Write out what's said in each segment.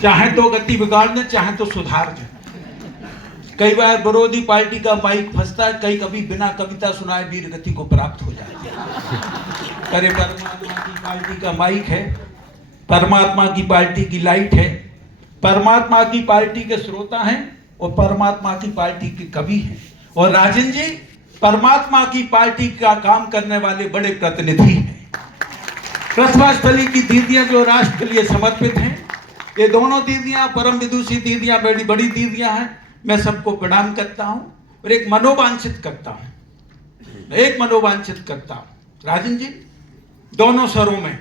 चाहे तो गति बिगाड़ दें, चाहे तो सुधार दें। कई बार विरोधी पार्टी का माइक फंसता है, कभी बिना कविता सुनाए वीर गति को प्राप्त हो जाती है। अरे परमात्मा की पार्टी का माइक है, परमात्मा की पार्टी की लाइट है, परमात्मा की पार्टी के श्रोता हैं और परमात्मा की पार्टी के कवि हैं। और राजन जी परमात्मा की पार्टी का काम करने वाले बड़े प्रतिनिधि हैं। प्रथमा स्थली की दीदियां जो राष्ट्र के लिए समर्पित हैं, ये दोनों दीदियां परम विदुषी दीदियां, बड़ी बड़ी दीदियां हैं। मैं सबको प्रणाम करता हूं और एक मनोवांछित करता हूं, राजन जी दोनों स्वरों में,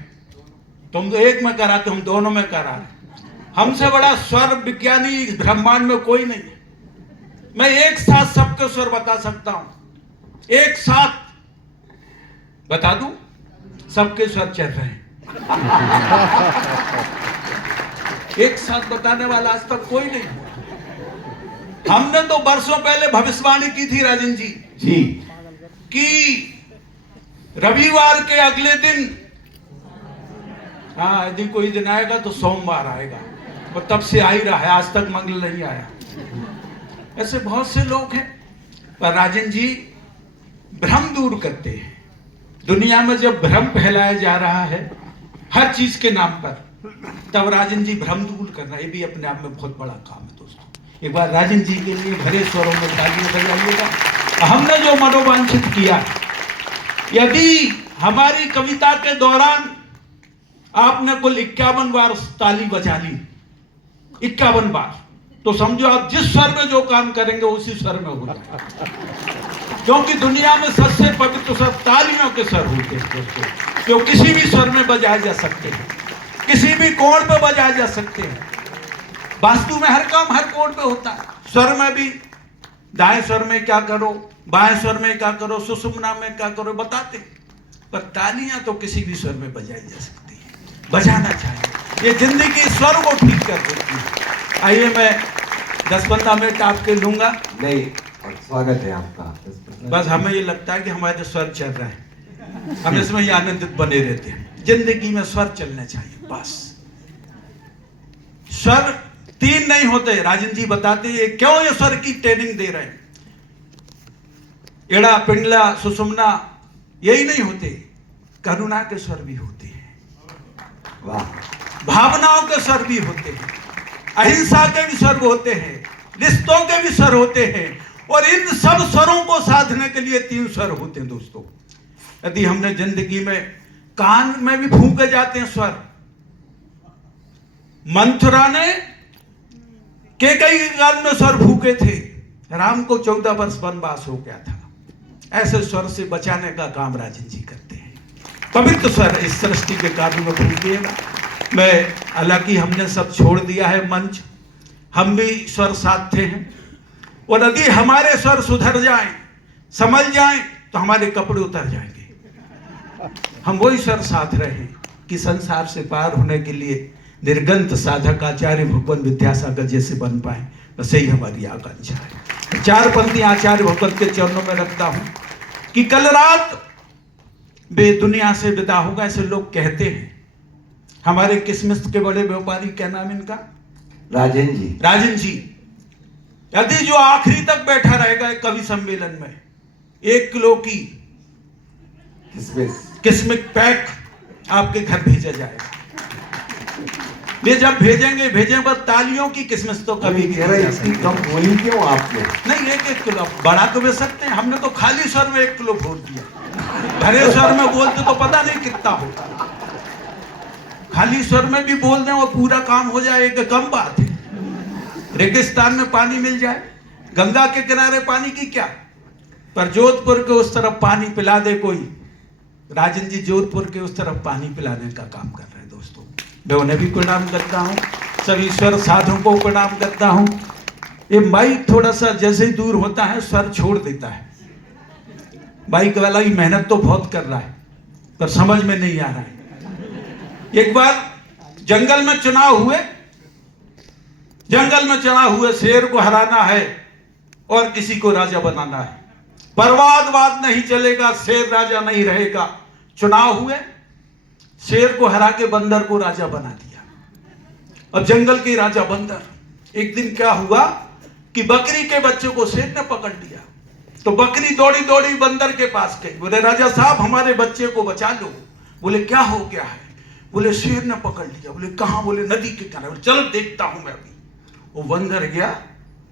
तुम तो एक में कराते, हम दोनों में करा रहे। हमसे बड़ा स्वर विज्ञानी ब्रह्मांड में कोई नहीं है। मैं एक साथ सबके स्वर बता सकता हूं, एक साथ बता दूं, सबके स्वर चल रहे हैं। एक साथ बताने वाला आज तक कोई नहीं हुआ। हमने तो वर्षों पहले भविष्यवाणी की थी राजन जी कि रविवार के अगले दिन, हाँ यदि कोई दिन आएगा तो सोमवार आएगा, और तब से आ ही रहा है, आज तक मंगल नहीं आया। ऐसे बहुत से लोग हैं, पर राजन जी भ्रम दूर करते हैं। दुनिया में जब भ्रम फैलाया जा रहा है हर चीज के नाम पर, तब राजन जी भ्रम दूर करना, ये भी अपने आप में बहुत बड़ा काम है दोस्तों। एक बार राजन जी के लिए भरे स्वरों में तालियां बजाइएगा। हमने जो मनोवांछित किया, यदि हमारी कविता के दौरान आपने कुल 51 बार ताली बजा ली, 51 बार, तो समझो आप जिस स्वर में जो काम करेंगे उसी स्वर में हो जाएगा। क्योंकि दुनिया में सबसे पवित्र स्वर तालियों के स्वर होते हैं दोस्तों, जो किसी भी स्वर में बजाए जा सकते हैं, किसी भी कोण पे बजाए जा सकते हैं। वास्तु में हर काम हर कोण पे होता है। स्वर में भी दाएं स्वर में क्या करो, बाएं स्वर में क्या करो, सुषुम्ना में क्या करो बताते, पर तालियां तो किसी भी स्वर में बजाई जा सकती है। बजाना चाहिए, ये जिंदगी स्वर को ठीक कर देती है। आइए मैं 10-15 मिनट आपके लूंगा। नहीं, और स्वागत है आपका। बस हमें ये लगता है कि हमारे स्वर चल रहे हैं, हम इसमें ही आनंदित बने रहते हैं। जिंदगी में स्वर चलने चाहिए बस। स्वर 3 नहीं होते, राजन जी बताते हैं क्यों ये स्वर की ट्रेनिंग दे रहे हैं। एड़ा, पिंगला, सुषुम्ना यही नहीं होते, करुणा के स्वर भी होते हैं, वाह, भावनाओं के स्वर भी होते हैं, अहिंसा के भी स्वर होते हैं, रिश्तों के भी स्वर होते हैं। और इन सब स्वरों को साधने के लिए 3 स्वर होते हैं दोस्तों। यदि हमने जिंदगी में कान में भी फूंके जाते हैं स्वर। मंथुरा ने केकई के कान में स्वर फूके थे, राम को 14 वर्ष वनवास हो गया था। ऐसे स्वर से बचाने का काम राजन जी करते हैं। पवित्र स्वर इस सृष्टि के कार्य में फूकिएगा। मैं, हालांकि हमने सब छोड़ दिया है मंच, हम भी स्वर साधते हैं, और यदि हमारे स्वर सुधर जाएं, समझ जाएं, तो हमारे कपड़े उतर जाएंगे। हम वही स्वर साध रहे हैं कि संसार से पार होने के लिए निर्गंत साधक आचार्य भगवान विद्यासागर जैसे बन पाए, बस यही हमारी आकांक्षा है। 4 पंक्तियां आचार्य भगवान के चरणों में रखता हूं कि कल रात वे दुनिया से विदा होगा, ऐसे लोग कहते हैं। हमारे किसमिस के बड़े व्यापारी, क्या नाम इनका, राजन जी, यदि जो आखिरी तक बैठा रहेगा एक कवि सम्मेलन में, 1 किलो की किस्मिस पैक आपके घर भेजा जाएगा। वे जब भेजेंगे बस तालियों की किस्मिस तो कभी इसकी कम बोली क्यों आपने? नहीं, 1-1 किलो बढ़ा तो बेच सकते हैं। हमने तो खाली स्वर में 1 किलो भोर दिया, भरे स्वर में बोलते तो पता नहीं कितना होता। खाली स्वर में भी बोल दें और पूरा काम हो जाए, एक कम बात है। रेगिस्तान में पानी मिल जाए, गंगा के किनारे पानी की क्या, पर जोधपुर के उस तरफ पानी पिला दे कोई, राजन जी जोधपुर के उस तरफ पानी पिलाने का काम कर रहे हैं दोस्तों। मैं उन्हें भी प्रणाम करता हूँ, सभी स्वर साधुओं को प्रणाम करता हूँ। ये माइक थोड़ा सा जैसे ही दूर होता है स्वर छोड़ देता है। माइक वाला ही मेहनत तो बहुत कर रहा है, पर समझ में नहीं आ रहा है। एक बार जंगल में चुनाव हुए, शेर को हराना है और किसी को राजा बनाना है। परवादवाद नहीं चलेगा, शेर राजा नहीं रहेगा। चुनाव हुए, शेर को हरा के बंदर को राजा बना दिया अब जंगल के राजा बंदर, एक दिन क्या हुआ कि बकरी के बच्चे को शेर ने पकड़ लिया। तो बकरी दौड़ी दौड़ी बंदर के पास गई, बोले राजा साहब हमारे बच्चे को बचा लो। बोले क्या हो गया है? बोले शेर ने पकड़ लिया। बोले कहां? बोले नदी के किनारे। बोले चलो देखता हूं मैं अभी। वो बंदर गया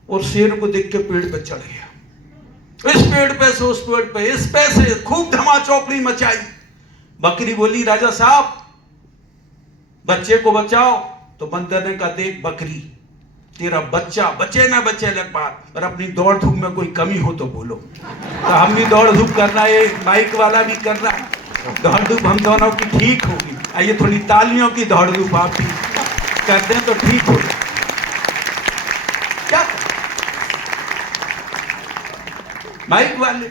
और शेर को देख के पेड़ पे चढ़ गया। इस पेड़ पे से उस पेड़ पे, इस पे से खूब धमा चौकड़ी मचाई। बकरी बोली राजा साहब बच्चे को बचाओ। तो बंदर ने कहा देख बकरी, तेरा बच्चा बचे ना बचे अलग बात, पर अपनी दौड़ धूप में कोई कमी हो तो बोलो। तो हम भी दौड़ धूप करना है, माइक वाला भी करना, दौड़ धूप हम दोनों की ठीक होगी। आइए थोड़ी तालियों की दौड़ धूप आप भी कर दें तो ठीक हो। क्या माइक वाले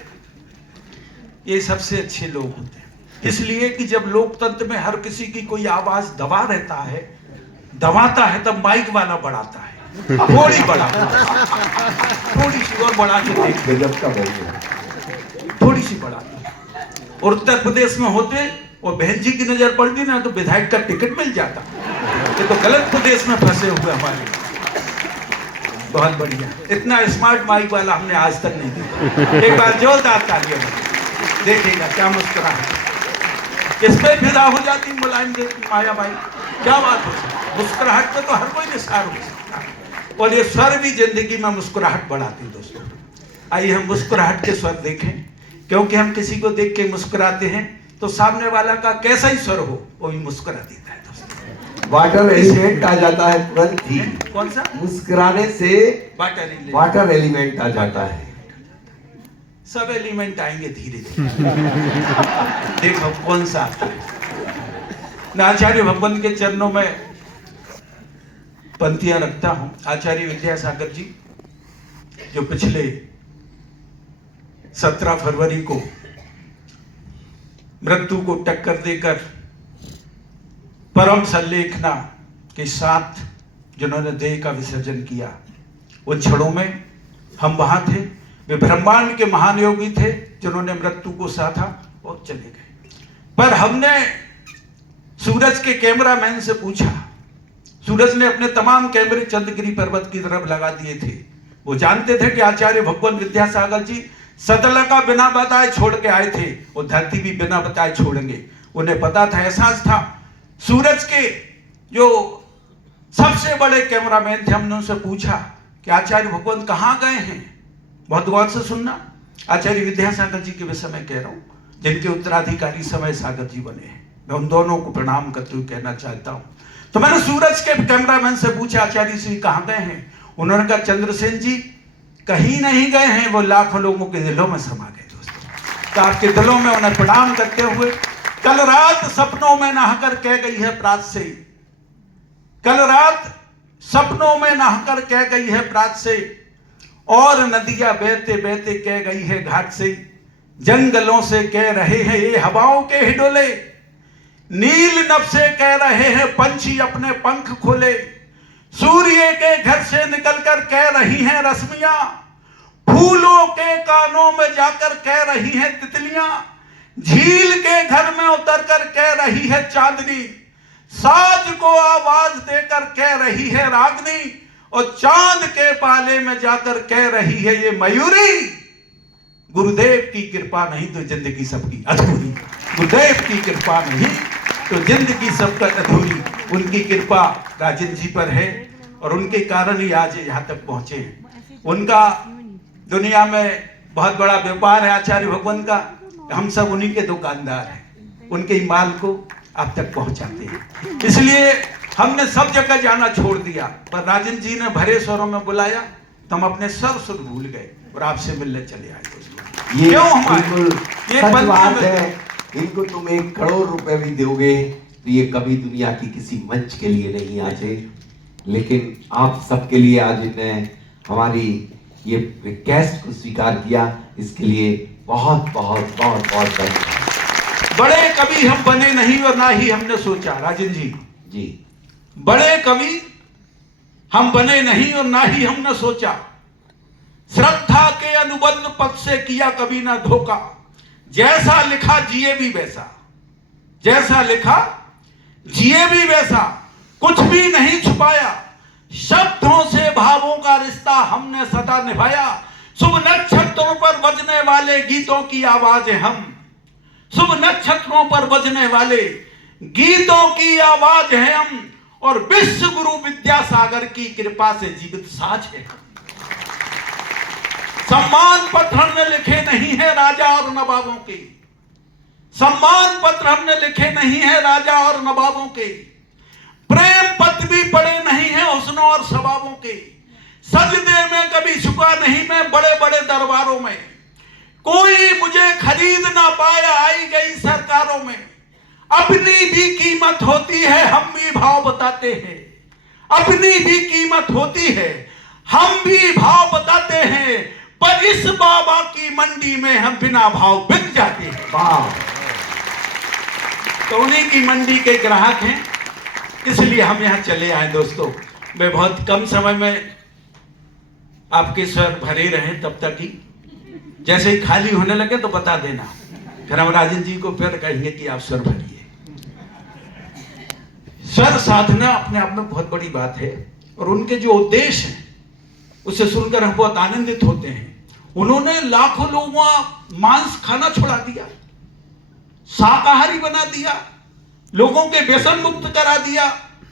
ये सबसे अच्छे लोग होते हैं, इसलिए कि जब लोकतंत्र में हर किसी की कोई आवाज दबाता है तब माइक वाला बढ़ाता है। थोड़ी बढ़ा, थोड़ी सी और बढ़ा के देख, गजब का बढ़िया, थोड़ी सी बढ़ा। और उत्तर प्रदेश में होते और बहन जी की नजर पड़ती ना तो विधायक का टिकट मिल जाता। ये तो गलत प्रदेश में फंसे हुए हमारे। बहुत बढ़िया, इतना स्मार्ट माइक वाला हमने आज तक नहीं देखा। एक बार जोरदार तालियां देखिएगा क्या मुस्कुराहट, किस पे फिदा हो जाती मुलायम देती माया भाई, क्या बात हो। मुस्कुराहट पे तो हर कोई निसार हो सकता है, और ये स्वर भी जिंदगी में मुस्कुराहट बढ़ाती। दोस्तों आइए हम मुस्कुराहट के स्वर देखें, क्योंकि हम किसी को देख के मुस्कुराते हैं तो सामने वाला का कैसा ही स्वर हो वो भी मुस्कुरा देता है। दोस्तों वाटर एलिमेंट आ जाता है तुरंत ही। कौन सा? मुस्कुराने से वाटर एलिमेंट आ जाता है। सब एलिमेंट आएंगे धीरे धीरे। देखो कौन सा आता है। मैं आचार्य भगवान के चरणों में पंक्तियां रखता हूं। आचार्य विद्यासागर जी जो पिछले 17 फरवरी को मृत्यु को टक्कर देकर परम संलेखना के साथ जिन्होंने देह का विसर्जन किया, उन क्षणों में हम वहां थे। वे ब्रह्मांड के महान योगी थे जिन्होंने मृत्यु को साधा और चले गए। पर हमने सूरज के कैमरामैन से पूछा, सूरज ने अपने तमाम कैमरे चंद्रगिरी पर्वत की तरफ लगा दिए थे। वो जानते थे कि आचार्य भगवान विद्यासागर जी सदला का बिना बताए छोड़ के आए थे और धरती भी बिना बताए छोड़ेंगे। उन्हें पता था, एहसास था। सूरज के जो सबसे बड़े कैमरामैन थे, हमने उनसे पूछा कि आचार्य भगवान कहाँ गए हैं। बहुत गौर से सुनना, आचार्य विद्यासागर जी के विषय में कह रहा हूं, जिनके उत्तराधिकारी समय सागर जी बने हैं। मैं उन दोनों को प्रणाम करते हुए कहना चाहता हूं। तो मैंने सूरज के कैमरामैन से पूछा आचार्य श्री कहाँ गए हैं। उन्होंने कहा चंद्रसेन जी कहीं नहीं गए हैं, वो लाखों लोगों के दिलों में समा गए। दोस्तों तो आपके दिलों में उन्हें प्रणाम करते हुए, कल रात सपनों में नहाकर कह गई है प्रात से, कल रात सपनों में नहाकर कह गई है प्रात से, और नदियां बहते बहते कह गई है घाट से। जंगलों से कह रहे हैं ये हवाओं के हिडोले, नील नभ से कह रहे हैं पंछी अपने पंख खोले। सूर्य के घर से निकलकर कह रही हैं रश्मियां, फूलों के कानों में जाकर कह रही हैं तितलियां। झील के घर में उतरकर कह रही है चांदनी, साज को आवाज देकर कह रही है रागनी, और चांद के पाले में जाकर कह रही है ये मयूरी। गुरुदेव की कृपा नहीं तो जिंदगी सबकी अधूरी, गुरुदेव की कृपा नहीं तो जिंदगी सबका अधूरी। उनकी कृपा राजन जी पर है और उनके कारण ही आज यहाँ तक पहुंचे हैं। उनका दुनिया में बहुत बड़ा व्यापार है आचार्य भगवान का, हम सब उन्हीं के दुकानदार हैं, उनके ही माल को आप तक पहुंचाते हैं। इसलिए हमने सब जगह जाना छोड़ दिया, पर राजन जी ने भरे स्वरों में बुलाया तो हम अपने सब सुर भूल गए और आपसे मिलने चले आए। ये क्यों हमारे ये सच बात है। इनको तुम 1 करोड़ रुपए भी दोगे तो ये कभी दुनिया की किसी मंच के लिए नहीं आते, लेकिन आप सबके लिए आज इन्होंने हमारी ये रिक्वेस्ट को स्वीकार किया, इसके लिए बहुत बहुत बहुत बहुत धन्यवाद। बड़े कवि हम बने नहीं और ना ही हमने सोचा। राजन जी बड़े कवि हम बने नहीं और ना ही हमने सोचा। श्रद्धा के अनुबंध पद से किया कभी ना धोखा, जैसा लिखा जिए भी वैसा, जैसा लिखा जिए भी वैसा। कुछ भी नहीं छुपाया, शब्दों से भावों का रिश्ता हमने सदा निभाया। शुभ नक्षत्रों पर बजने वाले गीतों की आवाज है हम, शुभ नक्षत्रों पर बजने वाले गीतों की आवाज है हम, और विश्व गुरु विद्यासागर की कृपा से जीवित साज है। सम्मान पत्र हमने लिखे नहीं है राजा और नवाबों के, सम्मान पत्र हमने लिखे नहीं है राजा और नवाबों के, प्रेम पत्र भी पढ़े नहीं है हुस्नों और सवाबों के। सजदे में कभी झुका नहीं मैं बड़े बड़े दरबारों में, कोई मुझे खरीद ना पाया आई गई सरकारों में। अपनी भी कीमत होती है हम भी भाव बताते हैं, अपनी भी कीमत होती है हम भी भाव बताते हैं, पर इस बाबा की मंडी में हम बिना भाव बिक जाते हैं। वाह। तो उन्हीं की मंडी के ग्राहक हैं, इसलिए हम यहाँ चले आए दोस्तों। मैं बहुत कम समय में आपके स्वर भरे रहे, तब तक ही जैसे ही खाली होने लगे तो बता देना, फिर हम राजन जी को फिर कहेंगे कि आप स्वर भरिए। स्वर साधना अपने आप में बहुत बड़ी बात है, और उनके जो उद्देश्य हैं उसे सुनकर हम बहुत आनंदित होते हैं। उन्होंने लाखों लोगों का मांस खाना छुड़ा दिया, शाकाहारी बना दिया, लोगों के व्यसन मुक्त करा दिया,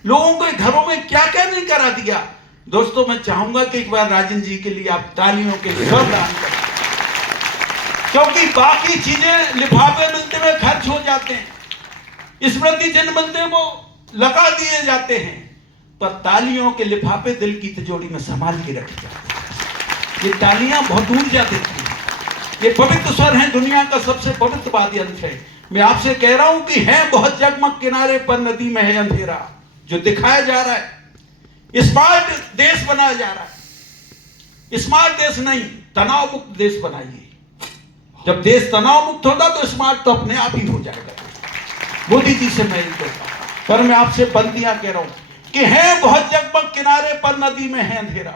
लोगों के घरों में क्या क्या नहीं करा दिया। दोस्तों मैं चाहूंगा कि एक बार राजन जी के लिए आप तालियों के स्वर दान करें, क्योंकि बाकी चीजें लिफाफे मिलते हुए खर्च हो जाते हैं, स्मृति चिन्ह मिलते हैं वो लगा दिए जाते हैं, पर तालियों के लिफाफे दिल की तिजोरी में संभाल के रखे जाते हैं। ये तालियां बहुत ऊर्जा देती हैं, ये पवित्र स्वर हैं, दुनिया का सबसे पवित्र वाद्य यंत्र है। मैं आपसे कह रहा हूं कि है बहुत जगमग किनारे पर नदी में है अंधेरा, जो दिखाया जा रहा है। स्मार्ट देश बनाया जा रहा है, स्मार्ट देश नहीं तनाव मुक्त देश बनाइए। जब देश तनाव मुक्त होगा तो स्मार्ट तो अपने आप ही हो जाएगा। मोदी जी से मैं ये कहता हूं, पर मैं आपसे बंदियां कह रहा हूं कि है बहुत जगमग किनारे पर नदी में है अंधेरा,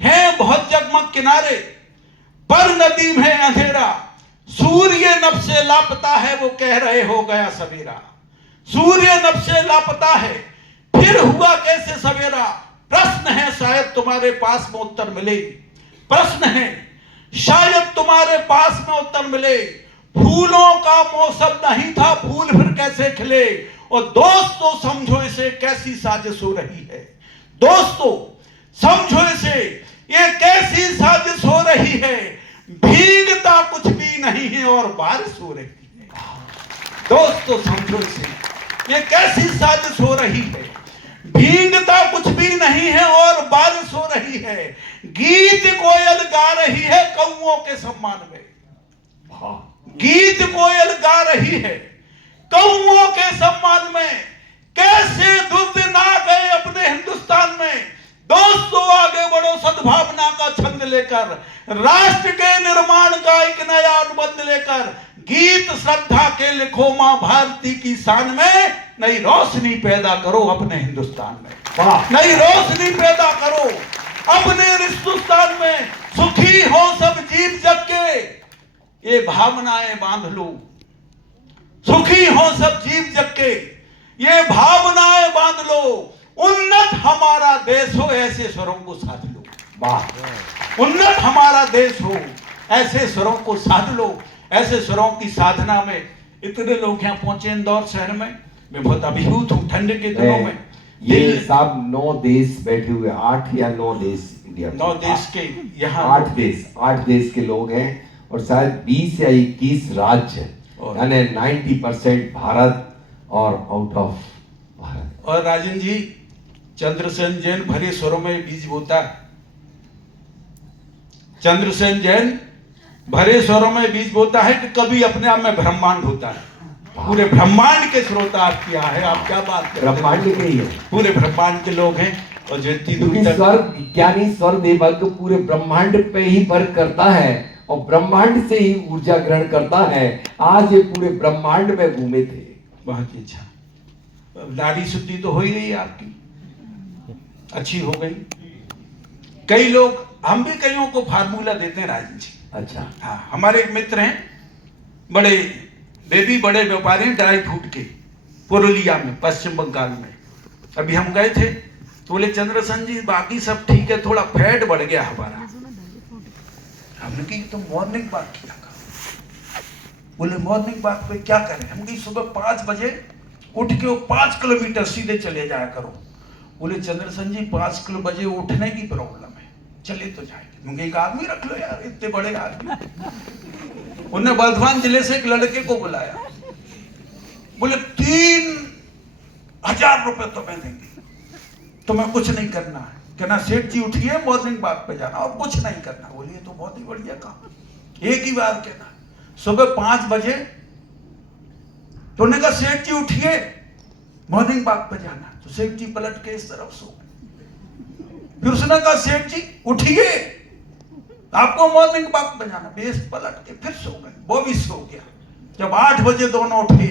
है बहुत जगमग किनारे पर नदी में है अंधेरा। सूर्य नभ से लापता है वो कह रहे हो गया सवेरा, सूर्य नभ से लापता है फिर हुआ कैसे सवेरा। प्रश्न है शायद तुम्हारे पास में उत्तर मिले, प्रश्न है शायद तुम्हारे पास में उत्तर मिले। फूलों का मौसम नहीं था फूल फिर कैसे खिले, और दोस्तों समझो इसे कैसी साजिश हो रही है, दोस्तों समझो इसे ये कैसी साजिश हो रही है। भीगता कुछ भी नहीं है और बारिश हो रही है, दोस्तों समझो इसे ये कैसी साजिश हो रही है। भीगता कुछ भी नहीं है और बारिश हो रही है। गीत कोयल गा रही है कौओं के सम्मान में, गीत कोयल गा रही है कौओं के सम्मान में। कैसे दुर्द ना गए अपने हिंदुस्तान में। दोस्तों आगे बढ़ो सद्भावना का छंद लेकर, राष्ट्र के निर्माण का एक नया अनुबंध लेकर। गीत श्रद्धा के लिखो मां भारती की शान में, नई रोशनी पैदा करो अपने हिंदुस्तान में, नई रोशनी पैदा करो अपने हिंदुस्तान में। सुखी हो सब जीव जग के ये भावनाएं बांध लो, सुखी हो सब जीव जग के ये भावनाएं बांध लो। उन्नत हमारा देश हो ऐसे स्वरों को साध लो, वाह। उन्नत हमारा देश हो ऐसे स्वरों को साध लो। ऐसे स्वरों की साधना में इतने लोग यहाँ पहुंचे इंदौर शहर में, मैं बहुत अभिभूत हूँ ठंड के दिनों में। ये साहब 9 देश बैठे हुए, 8 या 9 देश इंडिया, 9 देश के यहाँ 8 देश के लोग हैं, और शायद 20 या 21 राज्य हैं, यानी 90% भारत और आउट ऑफ भारत। और राजन जी चंद्रसेन जैन भरे स्वरों में बीज बोता है, चंद्रसेन जैन भरे स्वरों में बीज बोता है कि कभी अपने आप में ब्रह्मांड होता है। पूरे ब्रह्मांड के श्रोता आप क्या है, आप क्या बात करते हैं, ब्रह्मांड के ही है, पूरे ब्रह्मांड के लोग हैं। और जो इतनी दूर तक स्वर ज्ञानी स्वर देवज्ञ पूरे ब्रह्मांड पे ही वर्क करता है और ब्रह्मांड से ही ऊर्जा ग्रहण करता है। आज ये पूरे ब्रह्मांड में घूमे थे। बहुत ही अच्छा, नारी शुद्धि तो हो ही गई आपकी, अच्छी हो गई। कई लोग, हम भी कईयों को फार्मूला देते हैं राजन जी। अच्छा, हाँ, हमारे एक मित्र हैं, बड़े वे भी बड़े व्यापारी हैं ड्राई फ्रूट के, पुरुलिया में, पश्चिम बंगाल में। अभी हम गए थे तो बोले चंद्रसेन जी बाकी सब ठीक है, थोड़ा फैट बढ़ गया हमारा। हमने कही तो मॉर्निंग वॉक किया करो। बोले मॉर्निंग वॉक पे क्या करें? हम कही सुबह 5 बजे उठ के 5 किलोमीटर सीधे चले जाया करो। बोले चंद्रसेन जी 5 किलो बजे उठने की प्रॉब्लम है, चले तो जाएंगे। मुझे एक आदमी रख लो यार, इतने बड़े आदमी। उन्होंने बर्धमान जिले से एक लड़के को बुलाया, बोले 3000 रुपए तो मैं देंगे, तुम्हें कुछ नहीं करना है, कहना सेठ जी उठिए मॉर्निंग वॉक पे जाना और कुछ नहीं करना। बोलिए तो बहुत ही बढ़िया काम, एक ही बार कहना सुबह 5 बजे। तो उन्होंने कहा सेठ जी उठिए मॉर्निंग वॉक पे जाना, तो सेठ जी पलट के इस तरफ सो गए। फिर उसने कहा सेठ जी उठिए आपको मॉर्निंग वॉक पे जाना, बेस पलट के फिर सो गए, वो भी सो गया। जब 8 बजे दोनों उठे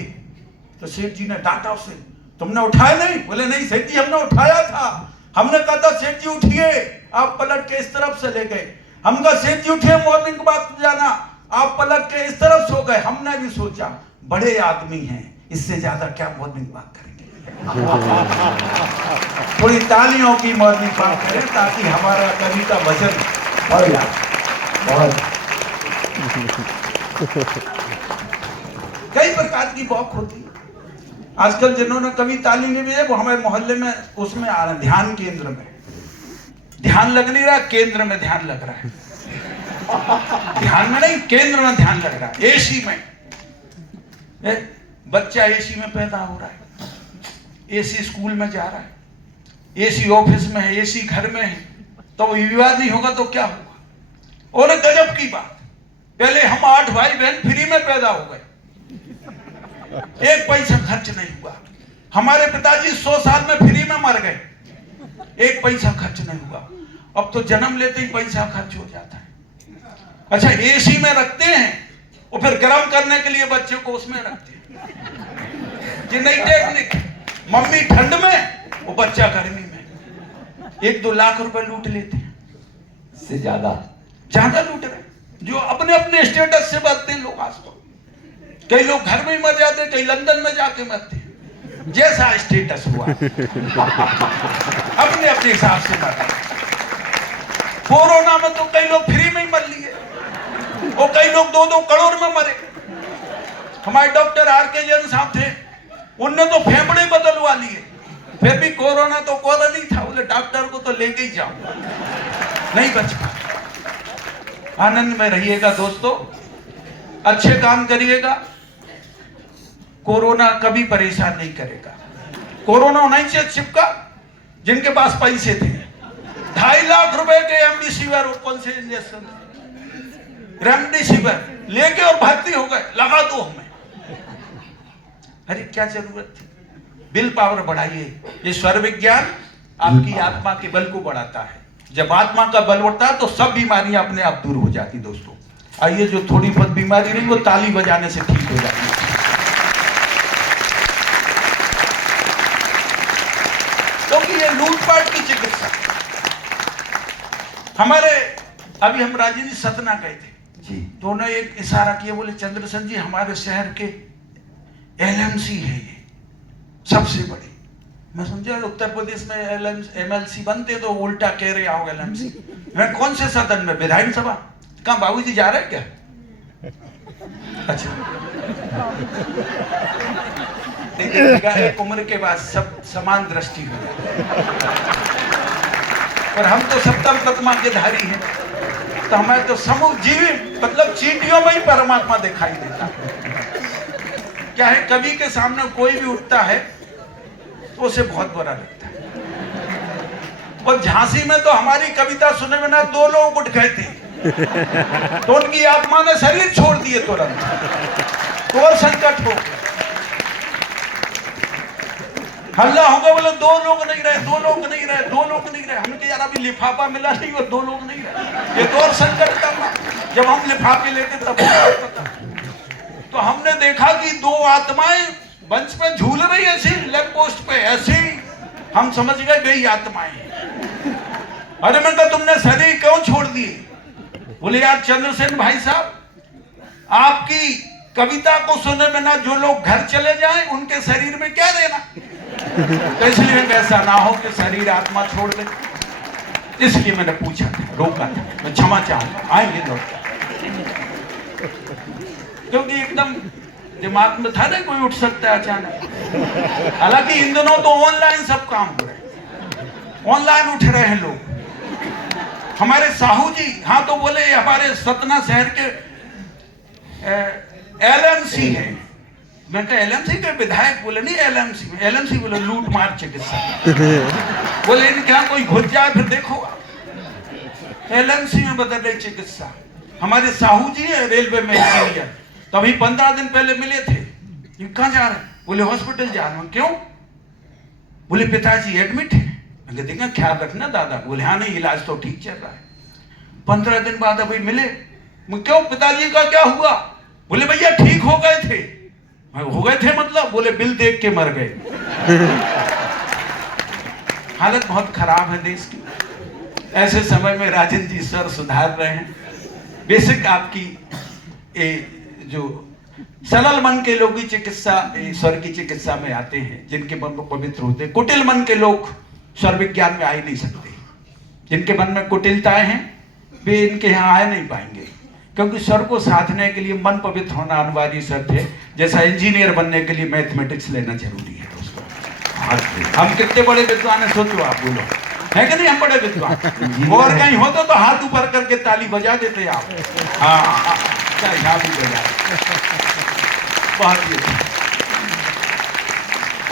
तो सेठ जी ने डांटा उसे, तुमने उठाया नहीं? बोले नहीं सेठ जी हमने उठाया था, हमने कहा था सेठ जी उठिए, आप पलट के इस तरफ से ले गए। हम कहा सेठ जी उठिए मॉर्निंग वॉक पे जाना, आप पलट के इस तरफ सो गए। हमने भी सोचा बड़े आदमी हैं, इससे ज्यादा क्या मॉर्निंग वॉक करेंगे। थोड़ी तालियों की मॉर्निंग वॉक करें ताकि हमारा कवि का वजन बढ़ जाए। कई प्रकार की वॉक होती है। आजकल जिन्होंने कभी तालीम ली है वो हमारे मोहल्ले में उसमें आ रहे हैं, ध्यान केंद्र में। ध्यान लग नहीं रहा, केंद्र में ध्यान लग रहा है। ध्यान में नहीं, केंद्र में ध्यान लग रहा है। एसी में बच्चा एसी में पैदा हो रहा है, एसी स्कूल में जा रहा है, एसी ऑफिस में है, एसी घर में है, तो विवाद नहीं होगा तो क्या होगा। और गजब की बात, पहले हम 8 भाई बहन फ्री में पैदा हो गए, एक पैसा खर्च नहीं हुआ। हमारे पिताजी 100 साल में फ्री में मर गए, एक पैसा खर्च नहीं हुआ। अब तो जन्म लेते ही पैसा खर्च हो जाता है। अच्छा एसी में रखते हैं और फिर गर्म करने के लिए बच्चे को उसमें रखते हैं। ये नई टेक्निक, मम्मी ठंड में वो बच्चा गर्मी में। 1-2 लाख रुपए लूट लेते हैं, से ज्यादा लूट रहे, जो अपने अपने स्टेटस से बढ़ते हैं लोग। आज तो कई लोग घर में ही मर जाते, कई लंदन में जाके मरते हैं, जैसा स्टेटस हुआ अपने अपने हिसाब से मर रहे। कोरोना में तो कई लोग फ्री में ही मर लिए और कई लोग 2-2 करोड़ में मरे। हमारे डॉक्टर आर.के. जैन साहब थे, उनने तो फेफड़े बदलवा लिए, फिर भी कोरोना तो कोरोना नहीं था, बोले डॉक्टर को तो लेके ही जाओ, नहीं बच पाए। आनंद में रहिएगा दोस्तों, अच्छे काम करिएगा, कोरोना कभी परेशान नहीं करेगा। कोरोना नहीं से चिपका जिनके पास पैसे थे, 2.5 लाख रुपए के रेमडेसिविर ओपन से इंजेक्शन रेमडेसिविर लेके और भर्ती हो गए, लगा दो हमें। अरे क्या जरूरत थी? विल पावर बढ़ाइए। ये स्वर विज्ञान आपकी आत्मा के बल को बढ़ाता है। जब आत्मा का बल बढ़ता है तो सब बीमारियां अपने आप दूर हो जाती। दोस्तों आइए, जो थोड़ी बहुत बीमारी नहीं वो ताली बजाने से ठीक हो जाती है। क्योंकि ये लूटपाट की चिकित्सा। हमारे अभी हम राजेंद्र सतना गए थे जी, तो उन्होंने एक इशारा किया, बोले चंद्रसेन जी हमारे शहर के एलएमसी है ये सबसे बड़ी। मैं समझा उत्तर प्रदेश में एमएलसी बनते तो उल्टा कह रहे आओ एलएमसी। मैं कौन से सदन में? विधानसभा। कहाँ बाबूजी जा रहे हैं क्या? अच्छा देखिएगा, एक उम्र के बाद सब समान दृष्टि हो जाती है। पर हम तो सप्तम तत्मा के धारी हैं, तो हमें तो समूह जीवी मतलब चींटियों में ही परमात्मा दिखाई देता है। क्या है, कवि के सामने कोई भी उठता है तो उसे बहुत बुरा लगता है। और झांसी में तो हमारी कविता सुने बिना 2 लोग उठ गए थे, तो उनकी आत्मा ने शरीर छोड़ दिए तुरंत, तो और संकट हो गया। हल्ला होगा, बोले 2 लोग नहीं रहे, 2 लोग नहीं रहे, 2 लोग नहीं रहे। हमने कहा यार अभी लिफाफा मिला नहीं और 2 लोग नहीं रहे, ये तो और संकट करना। जब हम लिफाफे लेते तब पता। तो हमने देखा कि 2 आत्माएं मंच पे झूल रही ऐसी लेग पोस्ट पे, ऐसी हम समझ गए वही आत्माएं। अरे मैं कहा तुमने शरीर क्यों छोड़ दिए? बोले यार चंद्रसेन भाई साहब, आपकी कविता को सुने बिना जो लोग घर चले जाएं, उनके शरीर में क्या देना। तो इसलिए वैसा ना हो कि शरीर आत्मा छोड़ दे, इसलिए मैंने पूछा था, रोका था। मैं क्षमा चाहूंगा, आएंगे लौट, क्योंकि एकदम दिमाग में था ना कोई उठ सकता है अचानक। हालांकि इन दिनों तो ऑनलाइन सब काम हो रहे हैं, ऑनलाइन उठ रहे हैं लोग। हमारे साहू जी, हाँ तो बोले हमारे सतना शहर के एलएमसी है। मैं कहा एलएमसी के विधायक? बोले नहीं एलएमसी में। एलएमसी बोले लूट मार चिकित्सा। बोले क्या कोई घुस जाए फिर देखो। एलएमसी में बदल रही चिकित्सा। हमारे साहू जी है रेलवे में इंजीनियर, तो अभी 15 दिन पहले मिले थे। कहाँ जा रहे हैं? बोले हॉस्पिटल जा रहे हैं। क्यों? बोले पिताजी एडमिट है। मैं देखा ख्याल रखना दादा। बोले हाँ नहीं, इलाज तो ठीक चल रहा है। 15 दिन बाद अभी मिले। मैं क्यों, पिताजी का क्या हुआ? बोले भैया ठीक हो गए थे। हो गए थे मतलब? बोले बिल देख के मर गए। हालत बहुत खराब है देश की। ऐसे समय में राजन जी सर सुधार रहे हैं। बेसिक आपकी जो सरल मन के लोग ही चिकित्सा, स्वर की चिकित्सा में आते हैं, जिनके मन पवित्र होते हैं। कुटिल मन के लोग स्वर विज्ञान में आ ही नहीं सकते। जिनके मन में कुटिलताएं हैं वे इनके यहाँ आ नहीं पाएंगे, क्योंकि स्वर को साधने के लिए मन पवित्र होना अनिवार्य शर्त है। जैसा इंजीनियर बनने के लिए मैथमेटिक्स लेना जरूरी है दोस्तों। हम कितने बड़े विद्वान हैं सोचो आप, बोलो है कि नहीं? हम बड़े विद्वान। और कहीं होते तो हाथ ऊपर करके ताली बजा देते आप। हाँ यहाँ भी बजा। बहुत ही अच्छा।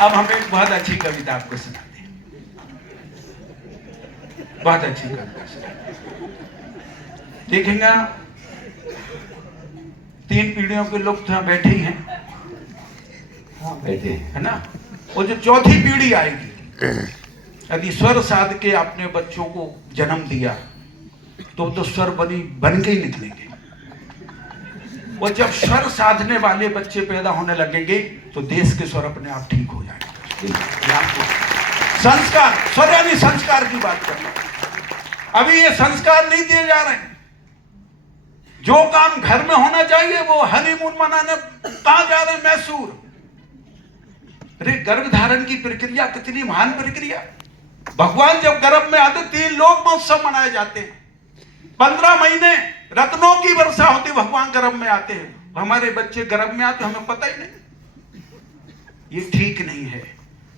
अब हम एक बहुत अच्छी कविता आपको सुनाते हैं। बहुत अच्छी कविता देखेंगे। 3 पीढ़ियों के लोग तो बैठे ही हैं, बैठे है ना। और जो चौथी पीढ़ी आएगी, यदि स्वर साध के आपने बच्चों को जन्म दिया तो स्वर बन के ही निकलेंगे। और जब स्वर साधने वाले बच्चे पैदा होने लगेंगे तो देश के स्वर अपने आप ठीक हो जाएंगे। संस्कार, स्वर यानी संस्कार की बात कर रहे हैं। अभी ये संस्कार नहीं दिए जा रहे हैं। जो काम घर में होना चाहिए वो हनीमून मनाने कहां जा रहे हैं? मैसूर। अरे गर्भ धारण की प्रक्रिया कितनी महान प्रक्रिया। भगवान जब गर्भ में आते 3 लोक महोत्सव मनाए जाते हैं। 15 महीने रत्नों की वर्षा होती, भगवान गर्भ में आते हैं। हमारे बच्चे गर्भ में आते हमें पता ही नहीं। ये ठीक नहीं है।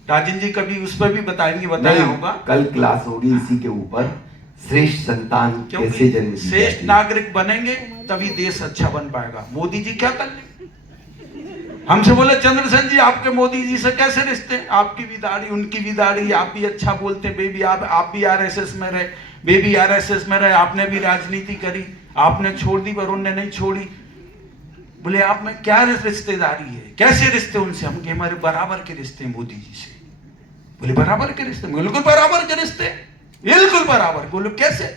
राजन जी कभी उस पर भी बताएंगे, बताया होगा। कल क्लास होगी इसी के ऊपर, श्रेष्ठ संतान कैसे जन्म। श्रेष्ठ नागरिक बनेंगे तभी देश अच्छा बन पाएगा। मोदी जी क्या कर लेंगे? हमसे बोले चंद्रसेन जी आपके मोदी जी से कैसे रिश्ते? आपकी भी दाढ़ी उनकी भी दाढ़ी, आप भी अच्छा बोलते, बेबी आप भी आरएसएस में रहे, बेबी आरएसएस में रहे, आपने भी राजनीति करी, आपने छोड़ दी पर उन्होंने नहीं छोड़ी। बोले आप में क्या रिश्तेदारी है, कैसे रिश्ते उनसे? हम कहे हमारे बराबर के रिश्ते मोदी जी से। बोले बराबर के रिश्ते? बिल्कुल बराबर के रिश्ते, बिल्कुल बराबर। बोले कैसे?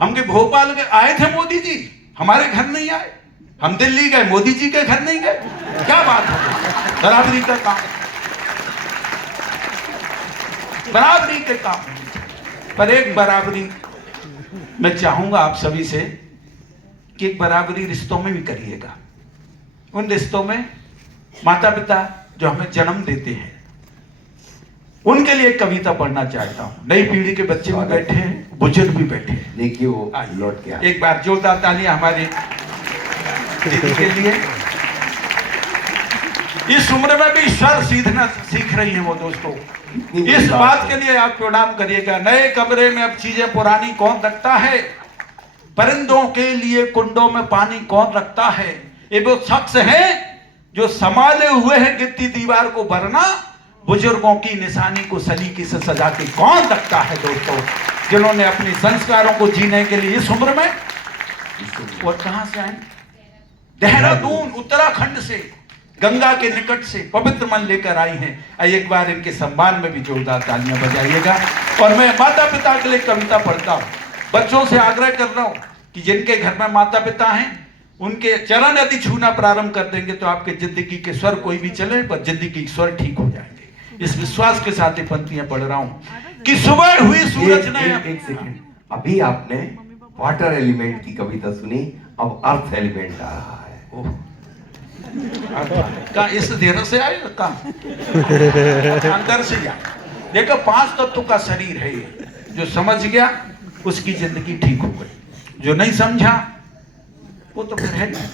हम के भोपाल के आए थे मोदी जी, हमारे घर नहीं आए। हम दिल्ली गए, मोदी जी के घर नहीं गए। क्या बात है? बराबरी का काम, बराबरी के काम। पर एक बराबरी मैं चाहूंगा आप सभी से कि एक बराबरी रिश्तों में भी करिएगा। उन रिश्तों में माता पिता जो हमें जन्म देते हैं उनके लिए एक कविता पढ़ना चाहता हूं। नई पीढ़ी के बच्चे भी बैठे हैं, बुजुर्ग भी बैठे हैं। देखिए वो लौट के एक बार जोरदार तालियां हमारे दीदी के लिए। इस उम्र में भी स्वर सीखना सीख रही हैं वो दोस्तों। इस बात के लिए आप प्रणाम करिएगा। नए कमरे में अब चीजें पुरानी कौन रखता है? परिंदों के लिए कुंडों में पानी कौन रखता है? ये वो शख्स है जो संभाले हुए हैं गिरती दीवार को भरना, बुजुर्गों की निशानी को सलीके से सजा के कौन रखता है दोस्तों, जिन्होंने अपने संस्कारों को जीने के लिए इस उम्र में। और कहां से आए? देहरादून उत्तराखंड से, गंगा के निकट से पवित्र मन लेकर आई हैं। एक बार इनके सम्मान में भी जोरदार तालियां बजाइएगा। और मैं माता पिता के लिए कविता पढ़ता हूं। बच्चों से आग्रह कर रहा हूं कि जिनके घर में माता पिता हैं उनके चरण यदि छूना प्रारंभ कर देंगे तो आपके जिंदगी के स्वर कोई भी चले पर जिंदगी के स्वर ठीक हो जाएंगे। इस विश्वास के साथ ये पंक्तियां पढ़ रहा हूं कि सुबह हुई सूरज ने। एक सेकंड, अभी आपने वाटर एलिमेंट की कविता सुनी, अब अर्थ एलिमेंट आ रहा है। कहा इस देर से आए, कहा अंदर से जाए। देखो 5 तत्व का शरीर है ये, जो समझ गया उसकी जिंदगी ठीक हो गई, जो नहीं समझा वो तो फिर है नहीं।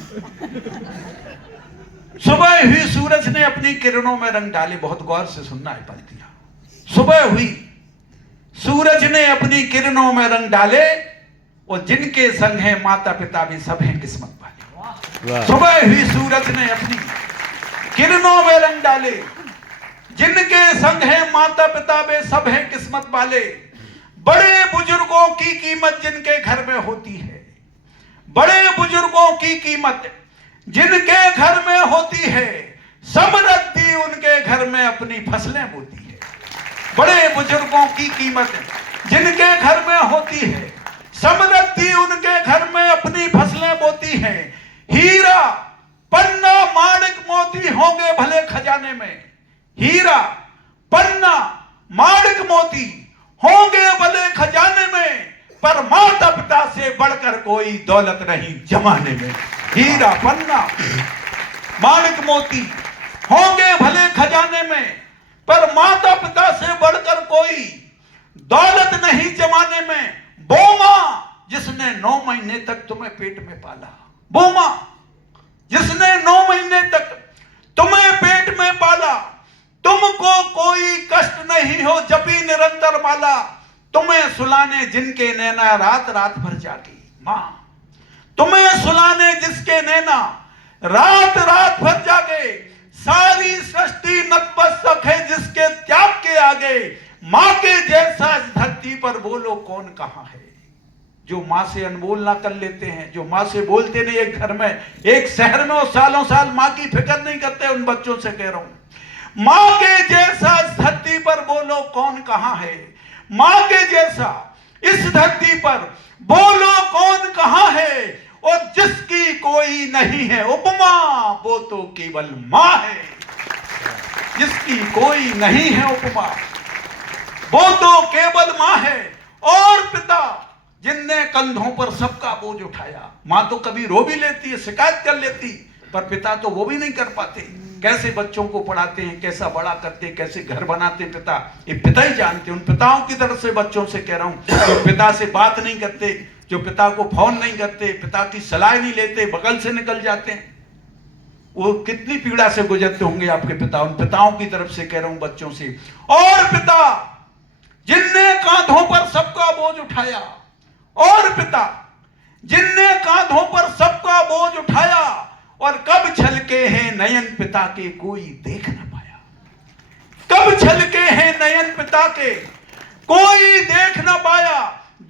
सुबह हुई, सूरज ने अपनी किरणों में रंग डाले। बहुत गौर से सुनना है पंक्तियां। सुबह हुई, सूरज ने अपनी किरणों में रंग डाले, और जिनके संग हैं माता पिता भी सब हैं किस्मत वाले। सुबह हुई, सूरज ने अपनी किरणों में रंग डाले, जिनके संग हैं माता पिता वे सब हैं किस्मत वाले। बड़े बुजुर्गों की कीमत जिनके घर में होती है, बड़े बुजुर्गों की कीमत जिनके घर में होती है, समृद्धि उनके घर में अपनी फसलें बोती है। बड़े बुजुर्गों की कीमत जिनके घर में होती है, समृद्धि उनके घर में अपनी फसलें बोती हैं। हीरा पन्ना माणिक मोती होंगे भले खजाने में, हीरा पन्ना माणिक मोती होंगे भले खजाने में, पर माता पिता से बढ़कर कोई दौलत नहीं जमाने में। हीरा पन्ना माणिक मोती होंगे भले खजाने में, पर माता पिता से बढ़कर कोई दौलत नहीं जमाने में। बोमा जिसने 9 महीने तक तुम्हें पेट में पाला, बोमा जिसने 9 महीने तक तुम्हें पेट में पाला, तुमको कोई कष्ट नहीं हो जपी निरंतर माला। तुम्हें सुलाने जिनके नैना रात रात भर जागी, मां तुम्हें सुलाने जिसके नैना रात रात भर जागे। सारी सृष्टि नतमस्तक है जिसके त्याग के आगे, मां के जैसा इस धरती पर बोलो कौन कहां है। जो मां से अनमोल ना कर लेते हैं, जो मां से बोलते नहीं, एक घर में एक शहर में और सालों साल मां की फिक्र नहीं करते, उन बच्चों से कह रहा हूं, मां के जैसा इस धरती पर बोलो कौन कहां है। मां के जैसा इस धरती पर बोलो कौन कहां है, और जिसकी कोई नहीं है उपमा वो तो केवल मां है। जिसकी कोई नहीं है उपमा वो तो केवल मां है। और पिता जिनने कंधों पर सबका बोझ उठाया, मां तो कभी रो भी लेती है, शिकायत कर लेती, पर पिता तो वो भी नहीं कर पाते। कैसे बच्चों को पढ़ाते हैं, कैसा बड़ा करते हैं, कैसे घर बनाते हैं, पिता ये पिता ही जानते हैं। उन पिताओं की तरफ से बच्चों से कह रहा हूं, जो पिता से बात नहीं करते, जो पिता को फोन नहीं करते, पिता की सलाह नहीं लेते, बगल से निकल जाते हैं, वो कितनी पीड़ा से गुजरते होंगे आपके पिता। उन पिताओं की तरफ से कह रहा हूं बच्चों से। और पिता जिनने कांधों पर सबका बोझ उठाया, और पिता जिनने कांधों पर सबका बोझ उठाया, और कब छलके हैं नयन पिता के कोई देख न पाया। कब छलके हैं नयन पिता के कोई देख न पाया।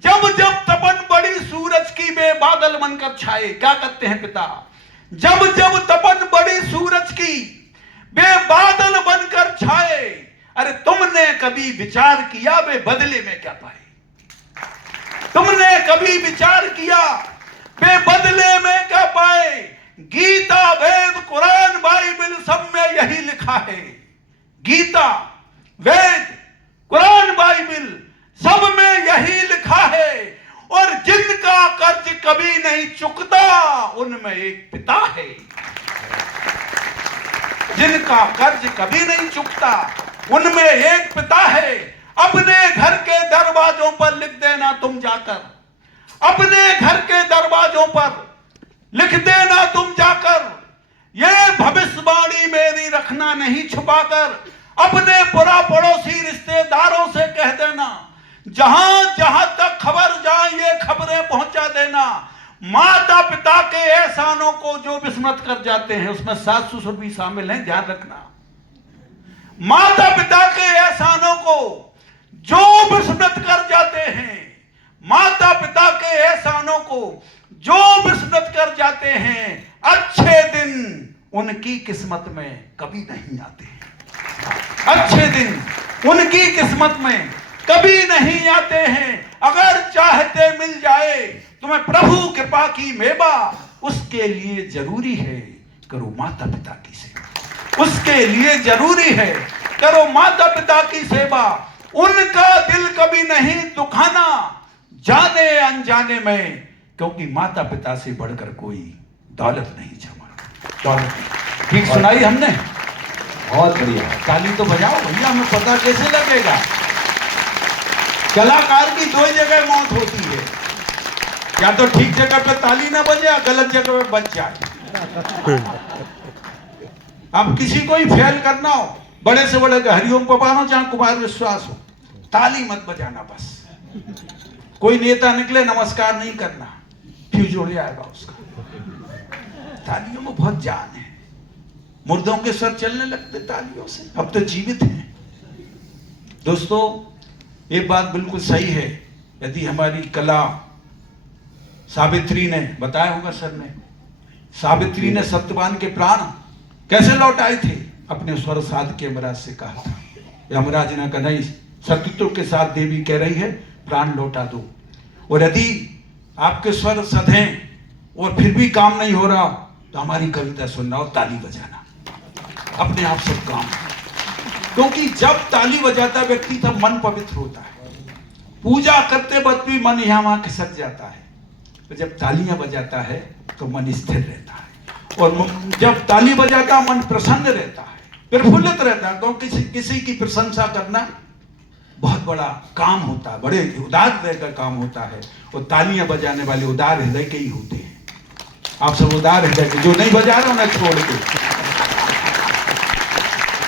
जब जब तपन बड़ी सूरज की वे बादल बनकर छाए। क्या करते हैं पिता, जब जब तपन बड़ी सूरज की वे बादल बनकर छाए। अरे तुमने कभी विचार किया वे बदले में क्या पाए। तुमने कभी विचार किया वे बदले में क्या पाए। गीता वेद कुरान बाइबल सब में यही लिखा है। गीता वेद कुरान बाइबल सब में यही लिखा है। और जिनका कर्ज कभी नहीं चुकता उनमें एक पिता है। जिनका कर्ज कभी नहीं चुकता उनमें एक पिता है। अपने घर के दरवाजों पर लिख देना तुम जाकर, अपने घर के दरवाजों पर लिख देना तुम जाकर, ये भविष्यवाणी मेरी रखना नहीं छुपाकर। अपने पुरा पड़ोसी रिश्तेदारों से कह देना, जहां जहां तक खबर जाए ये खबरें पहुंचा देना। माता पिता के एहसानों को जो विस्मृत कर जाते हैं, उसमें सास ससुर भी शामिल हैं, ध्यान रखना। माता पिता के एहसानों को जो विस्मृत कर जाते हैं, माता पिता के एहसानों को जो विस्मृत कर जाते हैं, अच्छे दिन उनकी किस्मत में कभी नहीं आते। अच्छे दिन उनकी किस्मत में कभी नहीं आते हैं। अगर चाहते मिल जाए तुम्हें प्रभु कृपा की मेवा, उसके लिए जरूरी है करो माता पिता की सेवा। उसके लिए जरूरी है करो माता पिता की सेवा। उनका दिल कभी नहीं दुखाना, जाने अनजाने में, क्योंकि माता पिता से बढ़कर कोई दौलत नहीं जमा। दौलत नहीं। ठीक सुनाई हमने? बहुत बढ़िया। ताली तो बजाओ भैया, हमें पता कैसे लगेगा। कलाकार की दो जगह मौत होती है, या तो ठीक जगह पे ताली ना बजे या गलत जगह पे बच जाए। अब किसी को ही फेल करना हो, बड़े से बड़े हरिओम पपानो चाहे कुमार विश्वास हो, ताली मत बजाना बस। कोई नेता निकले नमस्कार नहीं करना, फ्यूज उड़ जाएगा उसका। तालियों में बहुत जान है। मुर्दों के सर चलने लगते तालियों से, अब तो जीवित हैं। दोस्तों, एक बात बिल्कुल सही है, यदि हमारी कला, सावित्री ने बताया होगा सर ने, सावित्री ने सत्यवान के प्राण कैसे लौटाए थे? अपने स्वर साध के यमराज से कहा था। यमराज ने कहा नहीं, सत्यत्व के साथ देवी कह रही है प्राण लौटा दो। और यदि आपके स्वर सधें और फिर भी काम नहीं हो रहा तो हमारी कविता सुनना और ताली बजाना, अपने आप सब काम। क्योंकि जब ताली बजाता व्यक्ति तब मन पवित्र होता है। पूजा करते वक्त भी मन यहाँ वहां खिसक जाता है, तो जब तालियां बजाता है तो मन स्थिर रहता है। और जब ताली बजाता मन प्रसन्न रहता है, प्रफुल्लित रहता है। तो किसी की प्रशंसा करना बहुत बड़ा काम होता है, बड़े उदार हृदय का काम होता है। और तालियां बजाने वाले उदार हृदय के ही होते हैं। आप सब उदार हृदय के, जो नहीं बजा रहे हो ना छोड़ के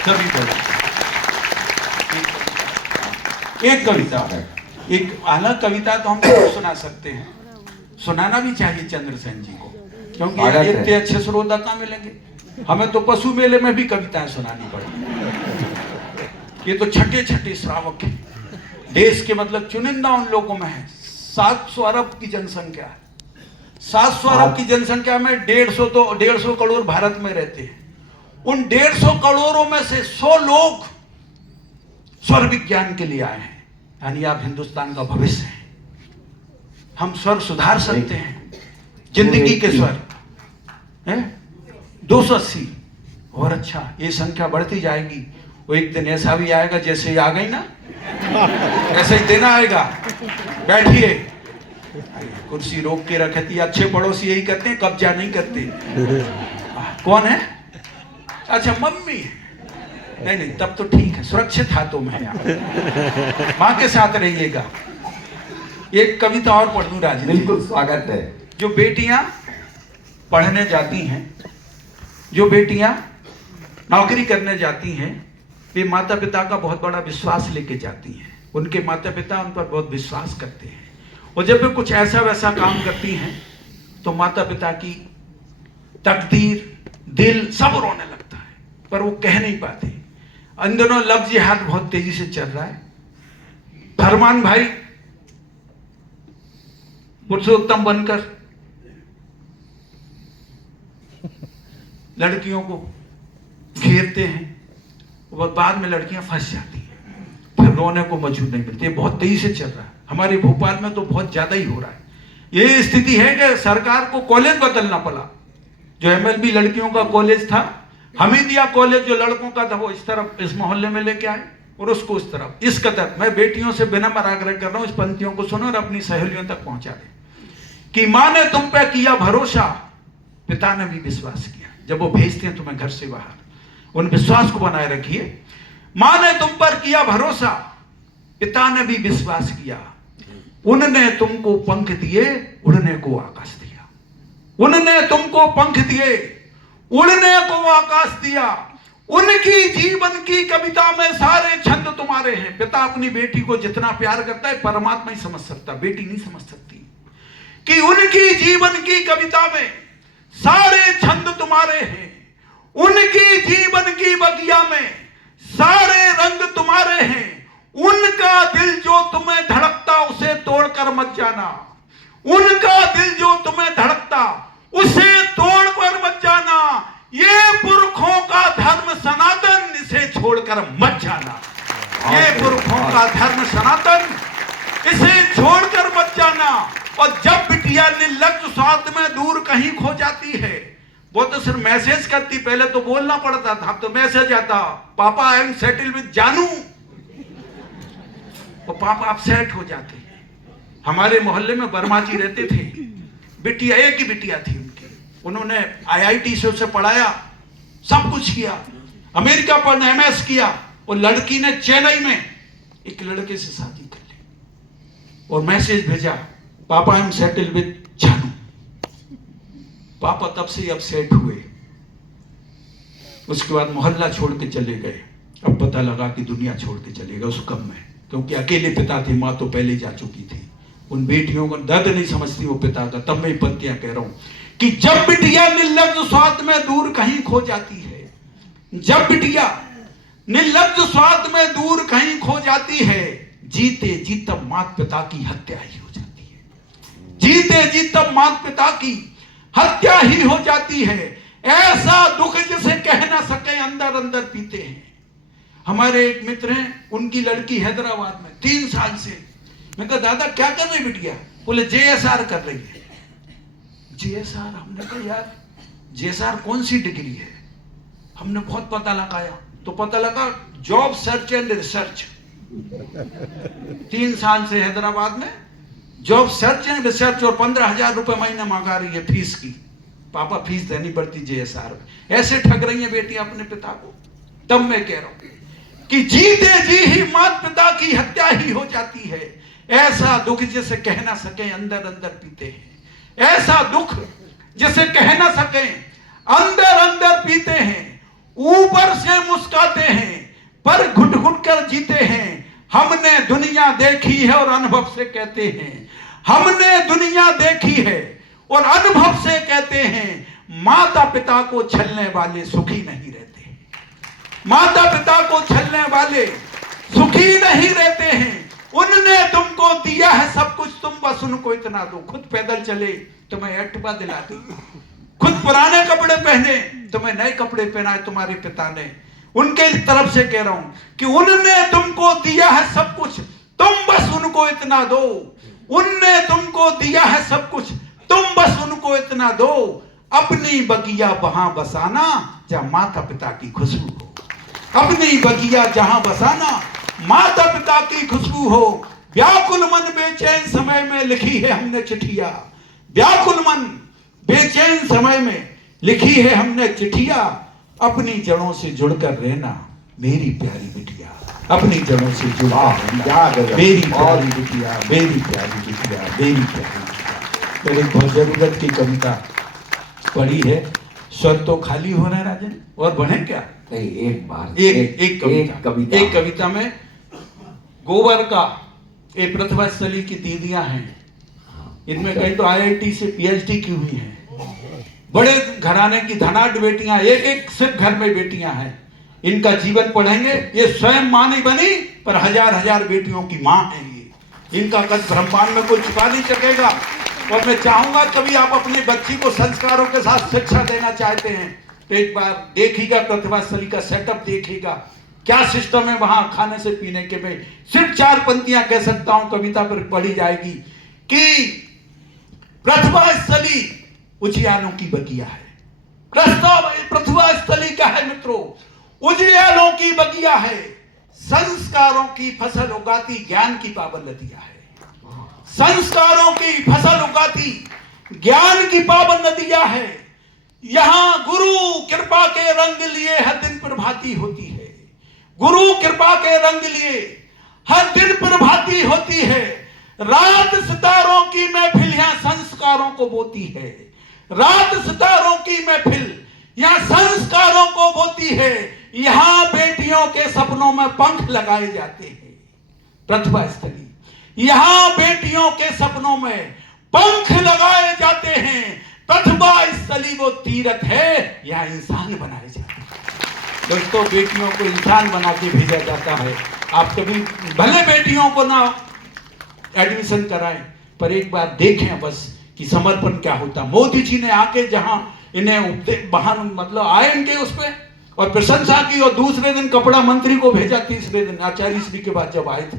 सभी बजा। एक कविता है, एक अलग कविता तो हम सुना सकते हैं, सुनाना भी चाहिए चंद्रसेन जी को, क्योंकि इतने अच्छे श्रोता कहाँ मिलेंगे। हमें तो पशु मेले में भी कविताएं सुनानी पड़ी। ये तो छठे छठे श्रावक हैं। देश के मतलब चुनिंदा उन लोगों में है। 700 अरब की जनसंख्या है। 700 अरब की जनसंख्या में 150 करोड़ भारत में रहते हैं। उन 150 करोड़ों में से 100 लोग स्वर विज्ञान के लिए आए हैं। यानी आप हिंदुस्तान का भविष्य हैं। हम स्वर सुधार सकते हैं, जिंदगी के स्वर हैं। 280 और अच्छा, ये संख्या बढ़ती जाएगी। वो एक दिन ऐसा भी आएगा, जैसे आ गई ना ऐसे ही देना आएगा। बैठिए, कुर्सी रोक के रखी थी। अच्छे पड़ोसी यही करते हैं, कब्जा नहीं करते। कौन है? अच्छा मम्मी। नहीं, तब तो ठीक है, सुरक्षित हाथों में है। माँ के साथ रहिएगा। एक कविता और पढ़ दूं राज। बिल्कुल स्वागत है। जो बेटियां पढ़ने जाती हैं, जो बेटियां नौकरी करने जाती हैं, वे माता पिता का बहुत बड़ा विश्वास लेके जाती हैं। उनके माता पिता उन पर बहुत विश्वास करते हैं। और जब वे कुछ ऐसा वैसा काम करती हैं तो माता पिता की तकदीर, दिल सब रोने लगता है, पर वो कह नहीं पाते। इन दोनों लव जिहाद बहुत तेजी से चल रहा है। फरमान भाई पुरुषोत्तम बनकर लड़कियों को घेरते हैं, और बाद में लड़कियां फंस जाती हैं, फिर रोने को मौजूद नहीं मिलती। बहुत तेजी से चल रहा है। हमारे भोपाल में तो बहुत ज्यादा ही हो रहा है। ये स्थिति है कि सरकार को कॉलेज बदलना पड़ा। जो एमएलबी लड़कियों का कॉलेज था, हमीदिया कॉलेज जो लड़कों का था, वो इस तरफ इस मोहल्ले में लेके आए और उसको इस तरफ। इस कदर मैं बेटियों से विनम्र आग्रह कर रहा हूं, इस पंक्तियों को सुनो और अपनी सहेलियों तक पहुंचा दे कि मां ने तुम पे किया भरोसा, पिता ने भी विश्वास किया। जब वो भेजते हैं तुम्हें घर से बाहर, उन विश्वास को बनाए रखिए। मां ने तुम पर किया भरोसा, पिता ने भी विश्वास किया। उनने तुमको पंख दिए, उड़ने को आकाश दिया। उनने तुमको पंख दिए, उड़ने को आकाश दिया। उनकी जीवन की कविता में सारे छंद तुम्हारे हैं। पिता अपनी बेटी को जितना प्यार करता है परमात्मा ही समझ सकता, बेटी नहीं समझ सकती। कि उनकी जीवन की कविता में सारे छंद तुम्हारे हैं। उनकी जीवन की बगिया में सारे रंग तुम्हारे हैं। उनका दिल जो तुम्हें धड़कता उसे तोड़कर मत जाना। उनका दिल जो तुम्हें धड़कता उसे तोड़कर मत जाना। ये पुरखों का धर्म सनातन, इसे छोड़कर मत जाना। ये पुरखों का धर्म सनातन, इसे छोड़कर मत जाना। और जब बिटिया निर्लज्ज स्वार्थ में दूर कहीं खो जाती है, वो तो सिर्फ मैसेज करती। पहले तो बोलना पड़ता था, अब तो मैसेज आता, पापा आई एम सेटल विद जानू, और पापा आप सेट हो जाते हैं। हमारे मोहल्ले में वर्मा जी रहते थे। बिटिया, एक ही बिटिया थी उनकी। उन्होंने IIT से उसे पढ़ाया, सब कुछ किया, अमेरिका पर MS किया, और लड़की ने चेन्नई में एक लड़के से शादी कर ली और मैसेज भेजा, पापा आई एम सेटल विद जानू। पापा तब से अपसेट हुए। उसके बाद मोहल्ला छोड़ के चले गए। अब पता लगा कि दुनिया छोड़ के चले गए उस गम में, क्योंकि अकेले पिता थे, माँ तो पहले जा चुकी थी। उन बेटियों को दर्द नहीं समझती वो पिता का। तब मैं पंक्तियां कह रहा हूं कि जब बिटिया निर्लज्ज स्वाद में दूर कहीं खो जाती है, जब बिटिया निर्लज्ज स्वाद में दूर कहीं खो जाती है, जीते जी तब माता पिता की हत्या ही हो जाती है। जीते जी तब माता पिता की हत्या ही हो जाती है। ऐसा दुख जिसे कह ना सके अंदर अंदर पीते हैं। हमारे एक मित्र हैं, उनकी लड़की हैदराबाद में 3 साल से। मैं कहा दादा क्या कर रही बिटिया? बोले JSR कर रही है। JSR? हमने कहा यार JSR कौन सी डिग्री है? हमने बहुत पता लगाया तो पता लगा जॉब सर्च एंड रिसर्च। 3 साल से हैदराबाद में जॉब सर्च एंड रिसर्च, और 15,000 रुपए महीने मांगा रही है फीस की। पापा फीस देनी पड़ती JSR में। ऐसे ठग रही है बेटी अपने पिता को। तब मैं कह रहा हूं कि जीते जी ही माता पिता की हत्या ही हो जाती है। ऐसा दुख जिसे कह ना सके अंदर अंदर पीते हैं। ऐसा दुख जिसे कह ना सके अंदर अंदर पीते हैं। ऊपर से मुस्काते हैं पर घुट घुट कर जीते हैं। हमने दुनिया देखी है और अनुभव से कहते हैं, हमने दुनिया देखी है और अनुभव से कहते हैं, माता पिता को छलने वाले सुखी नहीं रहते। माता पिता को छलने वाले सुखी नहीं रहते हैं। उनने तुमको दिया है सब कुछ, तुम बस उनको इतना दो। खुद पैदल चले तुम्हें एक्टिवा दिला दी, खुद पुराने कपड़े पहने तुम्हें नए कपड़े पहनाए तुम्हारे पिता ने। उनके तरफ से कह रहा हूं कि उनने तुमको दिया है सब कुछ, तुम बस उनको इतना दो। उनने तुमको दिया है सब कुछ, तुम बस उनको इतना दो। अपनी बगिया वहां बसाना जहां माता पिता की खुशबू हो। अपनी बगिया जहां बसाना माता पिता की खुशबू हो। व्याकुल मन बेचैन समय में लिखी है हमने चिट्ठिया। व्याकुल मन बेचैन समय में लिखी है हमने चिट्ठिया। अपनी जड़ों से जुड़कर रहना मेरी प्यारी बिटिया। अपनी जड़ों से जुड़ा मेरी प्यारी बिटिया, मेरी प्यारी बिटिया, मेरी प्यारी बिटिया। तो एक बहुत जरूरत की कविता पढ़ी है। स्वर तो खाली हो रहा है राजन, और बढ़े क्या? नहीं, एक बार एक कविता में गोबर का ये प्रतिभा स्थली की दीदियां हैं। इनमें कई तो IIT से PhD की हुई हैं। बड़े घराने की धनाढ्य बेटियां, एक एक सिर्फ घर में बेटियां हैं। इनका जीवन पढ़ेंगे। ये स्वयं मां नहीं बनी पर हजार हजार बेटियों की मां है ये। इनका कद ब्रह्मांड में कोई चुका नहीं सकेगा। और मैं चाहूंगा कभी आप अपने बच्ची को संस्कारों के साथ शिक्षा देना चाहते हैं तो एक बार देखिएगा प्रतिभा स्थली का सेटअप देखिएगा, क्या सिस्टम है वहां खाने से पीने के। में सिर्फ 4 पंक्तियां कह सकता हूं, कविता पर पढ़ी जाएगी कि प्रतिभा स्थली उजियालों की बगिया है। प्रतिभा स्थली क्या है मित्रों? उजियालों की बगिया है। संस्कारों की फसल उगाती ज्ञान की पावन नदियां है। संस्कारों की फसल उगाती ज्ञान की पावन नदियां है। यहां गुरु कृपा के रंग लिए हर दिन प्रभाती होती है। गुरु कृपा के रंग लिए हर दिन प्रभाती होती है। रात सितारों की महफिल यहां संस्कारों को बोती है। रात सितारों की महफिल यहां संस्कारों को बोती है। यहां बेटियों के सपनों में पंख लगाए जाते हैं। प्रतिभा स्थली यहां बेटियों के सपनों में पंख लगाए जाते हैं। प्रतिभा स्थली वो तीरथ है, यहां इंसान बनाए जाते हैं। दोस्तों, बेटियों को इंसान बना के भेजा जाता है। आप कभी भले बेटियों को ना एडमिशन कराएं पर एक बार देखें बस कि समर्पण क्या होता। मोदी जी ने आके जहां इन्हें बहान मतलब आए इनके उस पे और प्रशंसा की, और दूसरे दिन कपड़ा मंत्री को भेजा। तीसरे दिन आचार्य श्री के बाद जब आए थे,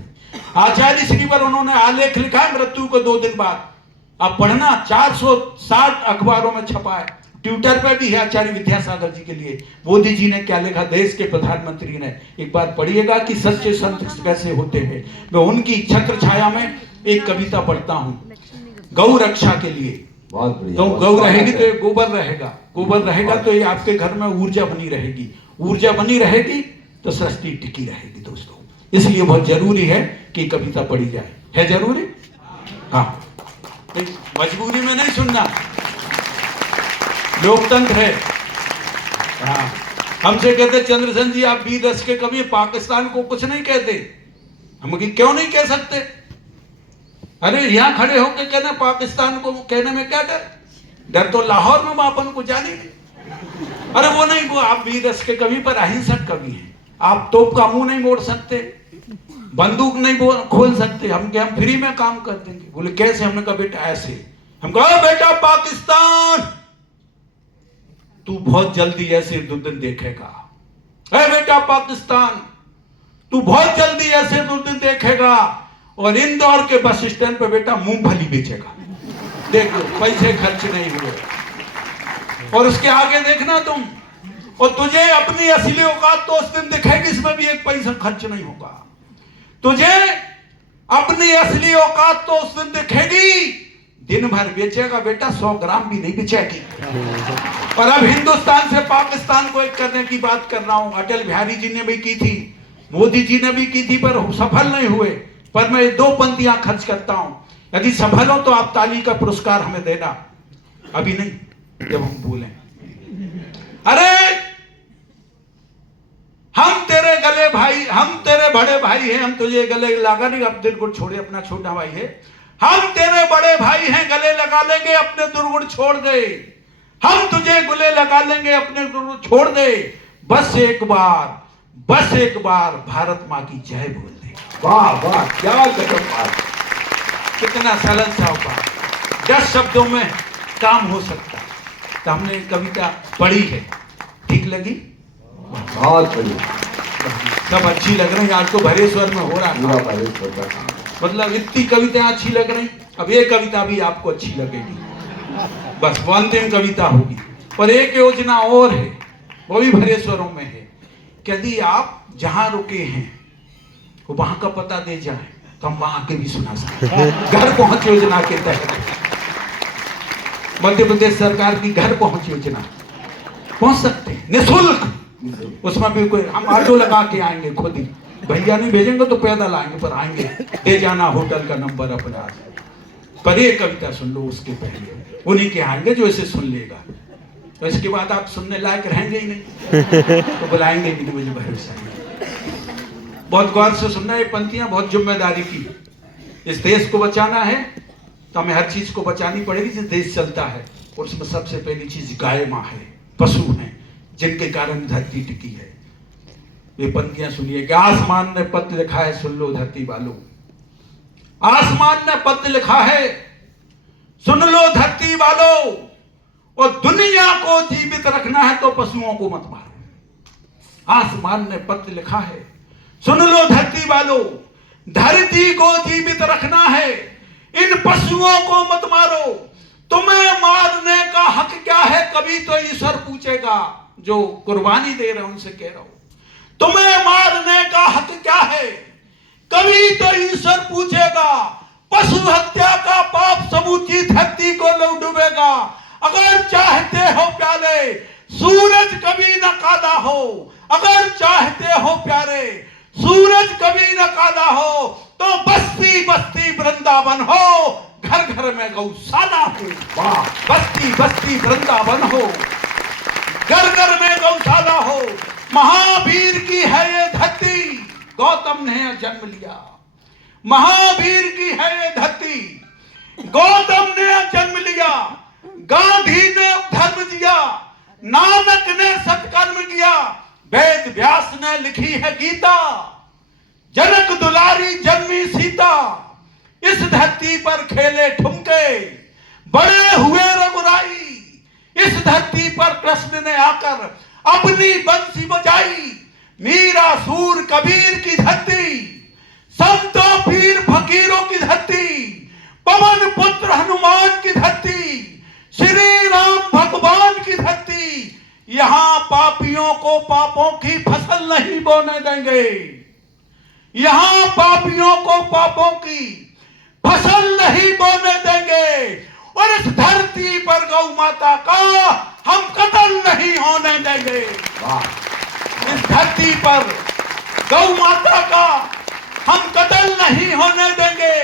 आचार्य श्री पर उन्होंने आलेख लिखा मृत्यु को 2 दिन बाद। आप पढ़ना, 460 अखबारों में छपा है। ट्विटर पर भी है आचार्य विद्यासागर जी के लिए। मोदी जी ने क्या लिखा, देश के प्रधानमंत्री ने। एक बार पढ़िएगा कि सच्चे संत कैसे होते हैं। मैं उनकी छत्र छाया में एक कविता पढ़ता हूं गौ रक्षा के लिए। बहुत बढ़िया। तो बहुत गौ स्वागत रहेगी है। तो ये गोबर रहेगा, गोबर रहेगा तो ये आपके घर में ऊर्जा बनी रहेगी, ऊर्जा बनी रहेगी तो सृष्टि टिकी रहेगी दोस्तों। इसलिए बहुत जरूरी है कि कविता पढ़ी जाए। है जरूरी? हाँ, मजबूरी में नहीं सुनना, लोकतंत्र है। हाँ, हमसे कहते चंद्रसेन जी आप वीर रस के कवि, पाकिस्तान को कुछ नहीं कहते। हम क्यों नहीं कह सकते? अरे यहां खड़े होकर कहना पाकिस्तान को कहने में क्या डर? डर तो लाहौर में अपन को जाने नहीं। अरे वो नहीं, वो आप वीर रस के कवि पर अहिंसक कवि हैं। आप तोप का मुंह नहीं मोड़ सकते, बंदूक नहीं खोल सकते। हम क्या, हम फ्री में काम कर देंगे? बोले कैसे? हमने कहा बेटा ऐसे। हम कहा बेटा पाकिस्तान तू बहुत जल्दी ऐसे दो दिन देखेगा। अरे बेटा पाकिस्तान तू बहुत जल्दी ऐसे दो दिन देखेगा और इंदौर के बस स्टैंड पे बेटा मूंगफली बेचेगा। देखो पैसे खर्च नहीं हुए। और उसके आगे देखना तुम, और तुझे अपनी असली औकात तो उस दिन दिखेगी, इसमें भी एक पैसा खर्च नहीं होगा। तुझे अपनी असली औकात तो उस दिन दिखेगी, दिन भर बेचेगा बेटा, 100 ग्राम भी नहीं बेचेगी। और अब हिंदुस्तान से पाकिस्तान को एक करने की बात कर रहा हूं। अटल बिहारी जी ने भी की थी, मोदी जी ने भी की थी, पर सफल नहीं हुए। पर मैं 2 पंक्तियां खर्च करता हूं, यदि सफल हो तो आप ताली का पुरस्कार हमें देना, अभी नहीं, जब हम बोलें। अरे हम तेरे गले भाई, हम तेरे बड़े भाई हैं, हम तुझे गले लगा नहीं, अब दिल को छोड़े, अपना छोटा भाई है। हम तेरे बड़े भाई हैं, गले लगा लेंगे, अपने दुर्गुण छोड़ दे। हम तुझे गले लगा लेंगे, अपने दुर्गुण छोड़ दे। बस एक बार भारत माँ की जय बोल दे। वाह वाह, क्या गजब बात। कितना सरल सा उपाय, 10 शब्दों में काम हो सकता है। तो हमने कविता पढ़ी है, ठीक लगी? बहुत बढ़िया, सब अच्छी लग रही। आज तो भरेश्वर में हो रहा पूरा है, भरेश्वर का काम। मतलब इतनी कविताएं अच्छी लग रही। अब ये कविता भी आपको अच्छी लगेगी, बस वो अंतिम कविता होगी। पर एक योजना और है, वो भी भरेश्वरों में है कि यदि आप जहां रुके हैं वो वहां का पता दे जाए तो हम वहां के भी सुना सकते हैं। घर पहुंच योजना के तहत मध्य प्रदेश सरकार की घर पहुंच योजना पहुंच सकते हैं निःशुल्क। उसमें भी कोई, हम ऑटो लगा के आएंगे खुद ही, भैया नहीं भेजेंगे तो पैदल आएंगे, पर आएंगे, दे जाना होटल का नंबर अपना। पर ये कविता सुन लो, उसके पहले उन्हीं के आएंगे जो इसे सुन लेगा। तो इसके बाद आप सुनने लायक रहेंगे ही नहीं, तो बुलाएंगे भी नहीं, मुझे भरोसा है। बहुत गौर से सुनना, ये पंक्तियां बहुत जिम्मेदारी की। इस देश को बचाना है तो हमें हर चीज को बचानी पड़ेगी जिस देश चलता है, और उसमें सबसे पहली चीज गाय माँ है, पशु हैं, जिनके कारण धरती टिकी है। ये पंक्तियां सुनिए कि आसमान ने पत्र लिखा है, सुन लो धरती वालों। आसमान ने पत्र लिखा है, सुन लो धरती वालों। और दुनिया को जीवित रखना है तो पशुओं को मत मारो। आसमान ने पत्र लिखा है, सुन लो धरती वालों। धरती को जीवित रखना है, इन पशुओं को मत मारो। तुम्हें मारने का हक क्या है, कभी तो ईश्वर पूछेगा। जो कुर्बानी दे रहे उनसे कह रहा हूं, तुम्हें मारने का हक क्या है, कभी तो ईश्वर पूछेगा। पशु हत्या का पाप समूची धरती को लौट डूबेगा। अगर चाहते हो प्यारे सूरज कभी न काला हो, अगर चाहते हो प्यारे सूरज कभी न काला हो, तो बस्ती बस्ती वृंदावन हो, घर घर में गौशाला हो। वाह, बस्ती बस्ती वृंदावन हो, घर घर में गौशाला हो। महावीर की है ये धरती, गौतम ने जन्म लिया। महावीर की है ये धरती, गौतम ने जन्म लिया। गांधी ने धर्म दिया, नानक ने सत्कर्म किया। वेद व्यास ने लिखी है गीता, जनक दुलारी जन्मी सीता। इस धरती पर खेले ठुमके, बड़े हुए रघुराई। इस धरती पर कृष्ण ने आकर अपनी बंसी बजाई। मीरा सूर कबीर की धरती, संतों पीर फकीरों की धरती, पवन पुत्र हनुमान की धरती, श्री राम भगवान की धरती। यहां पापियों को पापों की फसल नहीं बोने देंगे। यहां पापियों को पापों की फसल नहीं बोने देंगे। और इस धरती माता का हम कत्ल नहीं होने देंगे। इस धरती पर गौ माता का हम कत्ल नहीं होने देंगे।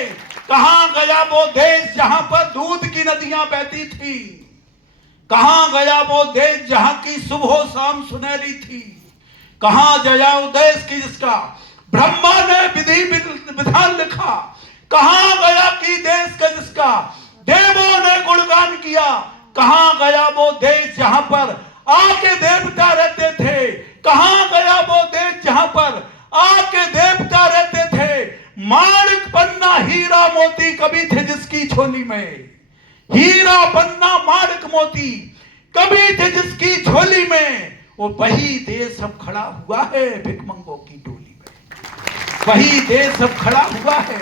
कहां गया वो देश जहां पर दूध की नदियां बहती थी? कहां गया वो देश जहां की सुबह शाम सुनहरी थी? कहां गया वो देश की जिसका ब्रह्मा ने विधि विधान लिखा? कहां गया कि देश का जिसका देवों ने गुणगान किया? कहां गया वो देश जहां पर आके देवता रहते थे? कहां गया वो देश जहां पर आके देवता रहते थे? माणिक पन्ना हीरा मोती कभी थे जिसकी झोली में। हीरा पन्ना माणिक मोती कभी थे जिसकी झोली में। वो वही देश अब खड़ा हुआ है भिखमंगों की टोली में। वही देश अब खड़ा हुआ है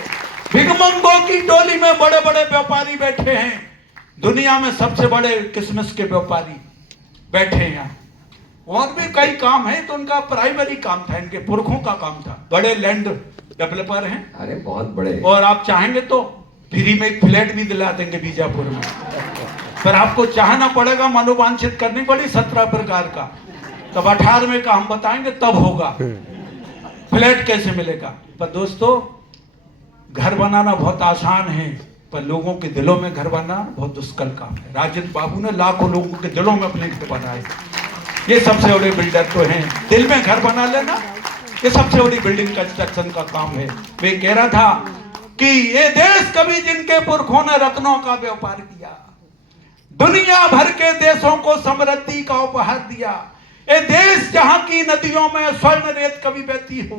भिखमंगों की टोली में। बड़े बड़े व्यापारी बैठे हैं, दुनिया में सबसे बड़े किसमिस के व्यापारी बैठे हैं यहाँ। और भी कई काम है, तो उनका प्राइमरी काम था, इनके पुरखों का काम था। बड़े लैंड डेवलपर हैं, अरे बहुत बड़े। और आप चाहेंगे तो फ्री में एक फ्लैट भी दिला देंगे बीजापुर में। पर आपको चाहना पड़ेगा, मनोवांछित करनी पड़ी 17 प्रकार का, तब 18वें का हम बताएंगे, तब होगा। फ्लैट कैसे मिलेगा? पर दोस्तों, घर बनाना बहुत आसान है, पर लोगों के दिलों में घर बनाना बहुत दुष्कर काम है। राजेंद्र बाबू ने लाखों लोगों के दिलों में अपने घर बनाए। ये सबसे बड़े बिल्डर तो हैं। दिल में घर बना लेना ये सबसे बड़ी बिल्डिंग कंस्ट्रक्शन का काम है। वे कह रहा था कि ये देश कभी जिनके पुरखों ने रत्नों का व्यापार किया, दुनिया भर के देशों को समृद्धि का उपहार दिया। ये देश जहां की नदियों में स्वर्ण रेत कभी बहती हो,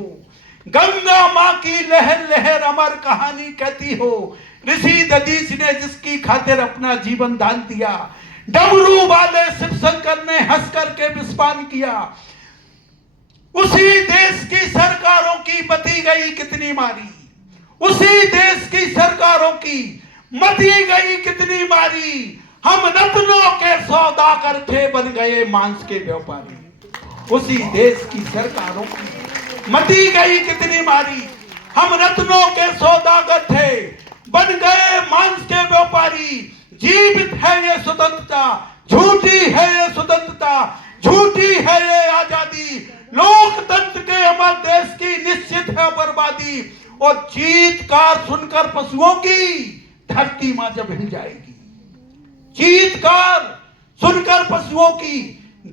गंगा मां की लहर लहर अमर कहानी कहती हो। ऋषि दधीच ने जिसकी खातिर अपना जीवन दान दिया, डमरू वाले शिव शंकर ने हंस करके विस्पान किया। उसी देश की सरकारों की बती गई कितनी मारी, उसी देश की सरकारों की मती गई कितनी मारी। हम रत्नों के सौदागर थे, बन गए मांस के व्यापारी। उसी देश की सरकारों की मती गई कितनी मारी। हम रत्नों के सौदागर थे, बन गए मांस के व्यापारी। जीवित है ये स्वतंत्रता, झूठी है ये स्वतंत्रता, झूठी है ये आजादी। लोकतंत्र के हमारे देश की निश्चित है बर्बादी। और चीत्कार सुनकर पशुओं की धरती मां जब हिल जाएगी, चीत्कार सुनकर पशुओं की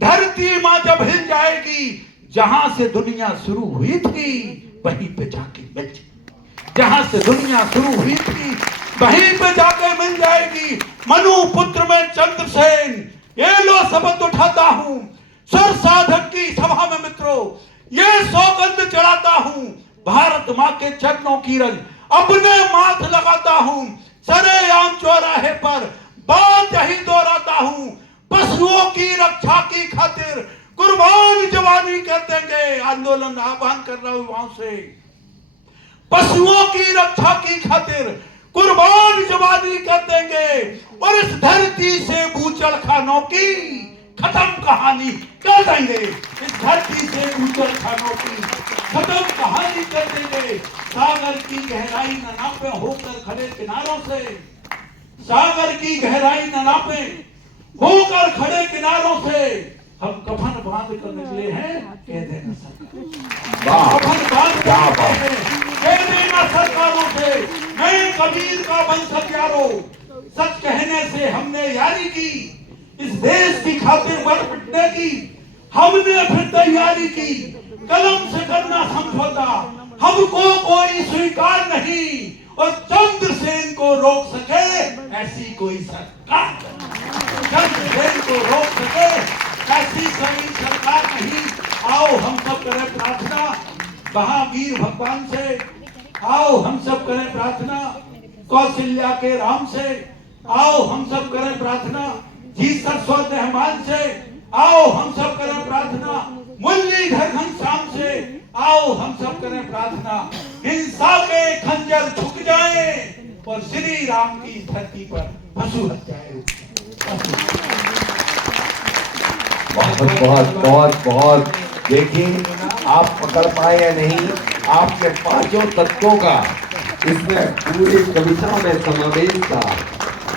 धरती मां जब हिल जाएगी। जहां से दुनिया शुरू हुई थी वहीं पे जाके मिल जाएगी। जहां से दुनिया शुरू हुई थी वहीं पे जाके मिल जाएगी। मनु पुत्र में चंद्रसेन, ये लो शपथ उठाता हूं सुर साधक की सभा में मित्रों, ये सौगंध चढ़ाता हूं भारत मां के चरणों की रज अपने माथ लगाता हूं। सरेआम चौराहे पर बात यही दोहराता हूं, पशुओं की रक्षा की खातिर कुर्बान जवानी कर देंगे। आंदोलन आह्वान कर रहा हूं वहां से, पशुओं की रक्षा की खातिर कुर्बान जवानी कर देंगे। और इस धरती से बूचड़ खानों की खत्म कहानी कर देंगे। इस धरती से बूचड़ खानों की खत्म कहानी कर देंगे। सागर की गहराई न नापे होकर खड़े किनारों से, सागर की गहराई न नापे होकर खड़े किनारों से, हम कफन बांध कर निकले हैं कह देना सरकार। कफन बांध कर कह देना सरकारों से, मैं कबीर का वंशज यारो, सच कहने से हमने यारी की। इस देश की खातिर मर पिटने की हमने फिर तैयारी की। कलम से करना समझौता हमको कोई स्वीकार नहीं, और चंद्रसेन को रोक सके ऐसी कोई सरकार, चंद्रसेन को रोक सके ऐसी कोई सरकार नहीं। आओ हम सब करें प्रार्थना महावीर भगवान से, आओ हम सब करें प्रार्थना कौशल्या के राम से, आओ हम सब करें प्रार्थना जी सरस्वत रहमान से, आओ हम सब करें प्रार्थना मुरलीधर घनश्याम से, आओ हम सब करें प्रार्थना हिंसा के खंजर झुक जाए और श्री राम की धरती पर पशु हत्याएं। बहुत बहुत बहुत बहुत। देखिए आप पकड़ पाए या नहीं, आपके पांचों तत्वों का इसमें पूरी कविता में समावेश था।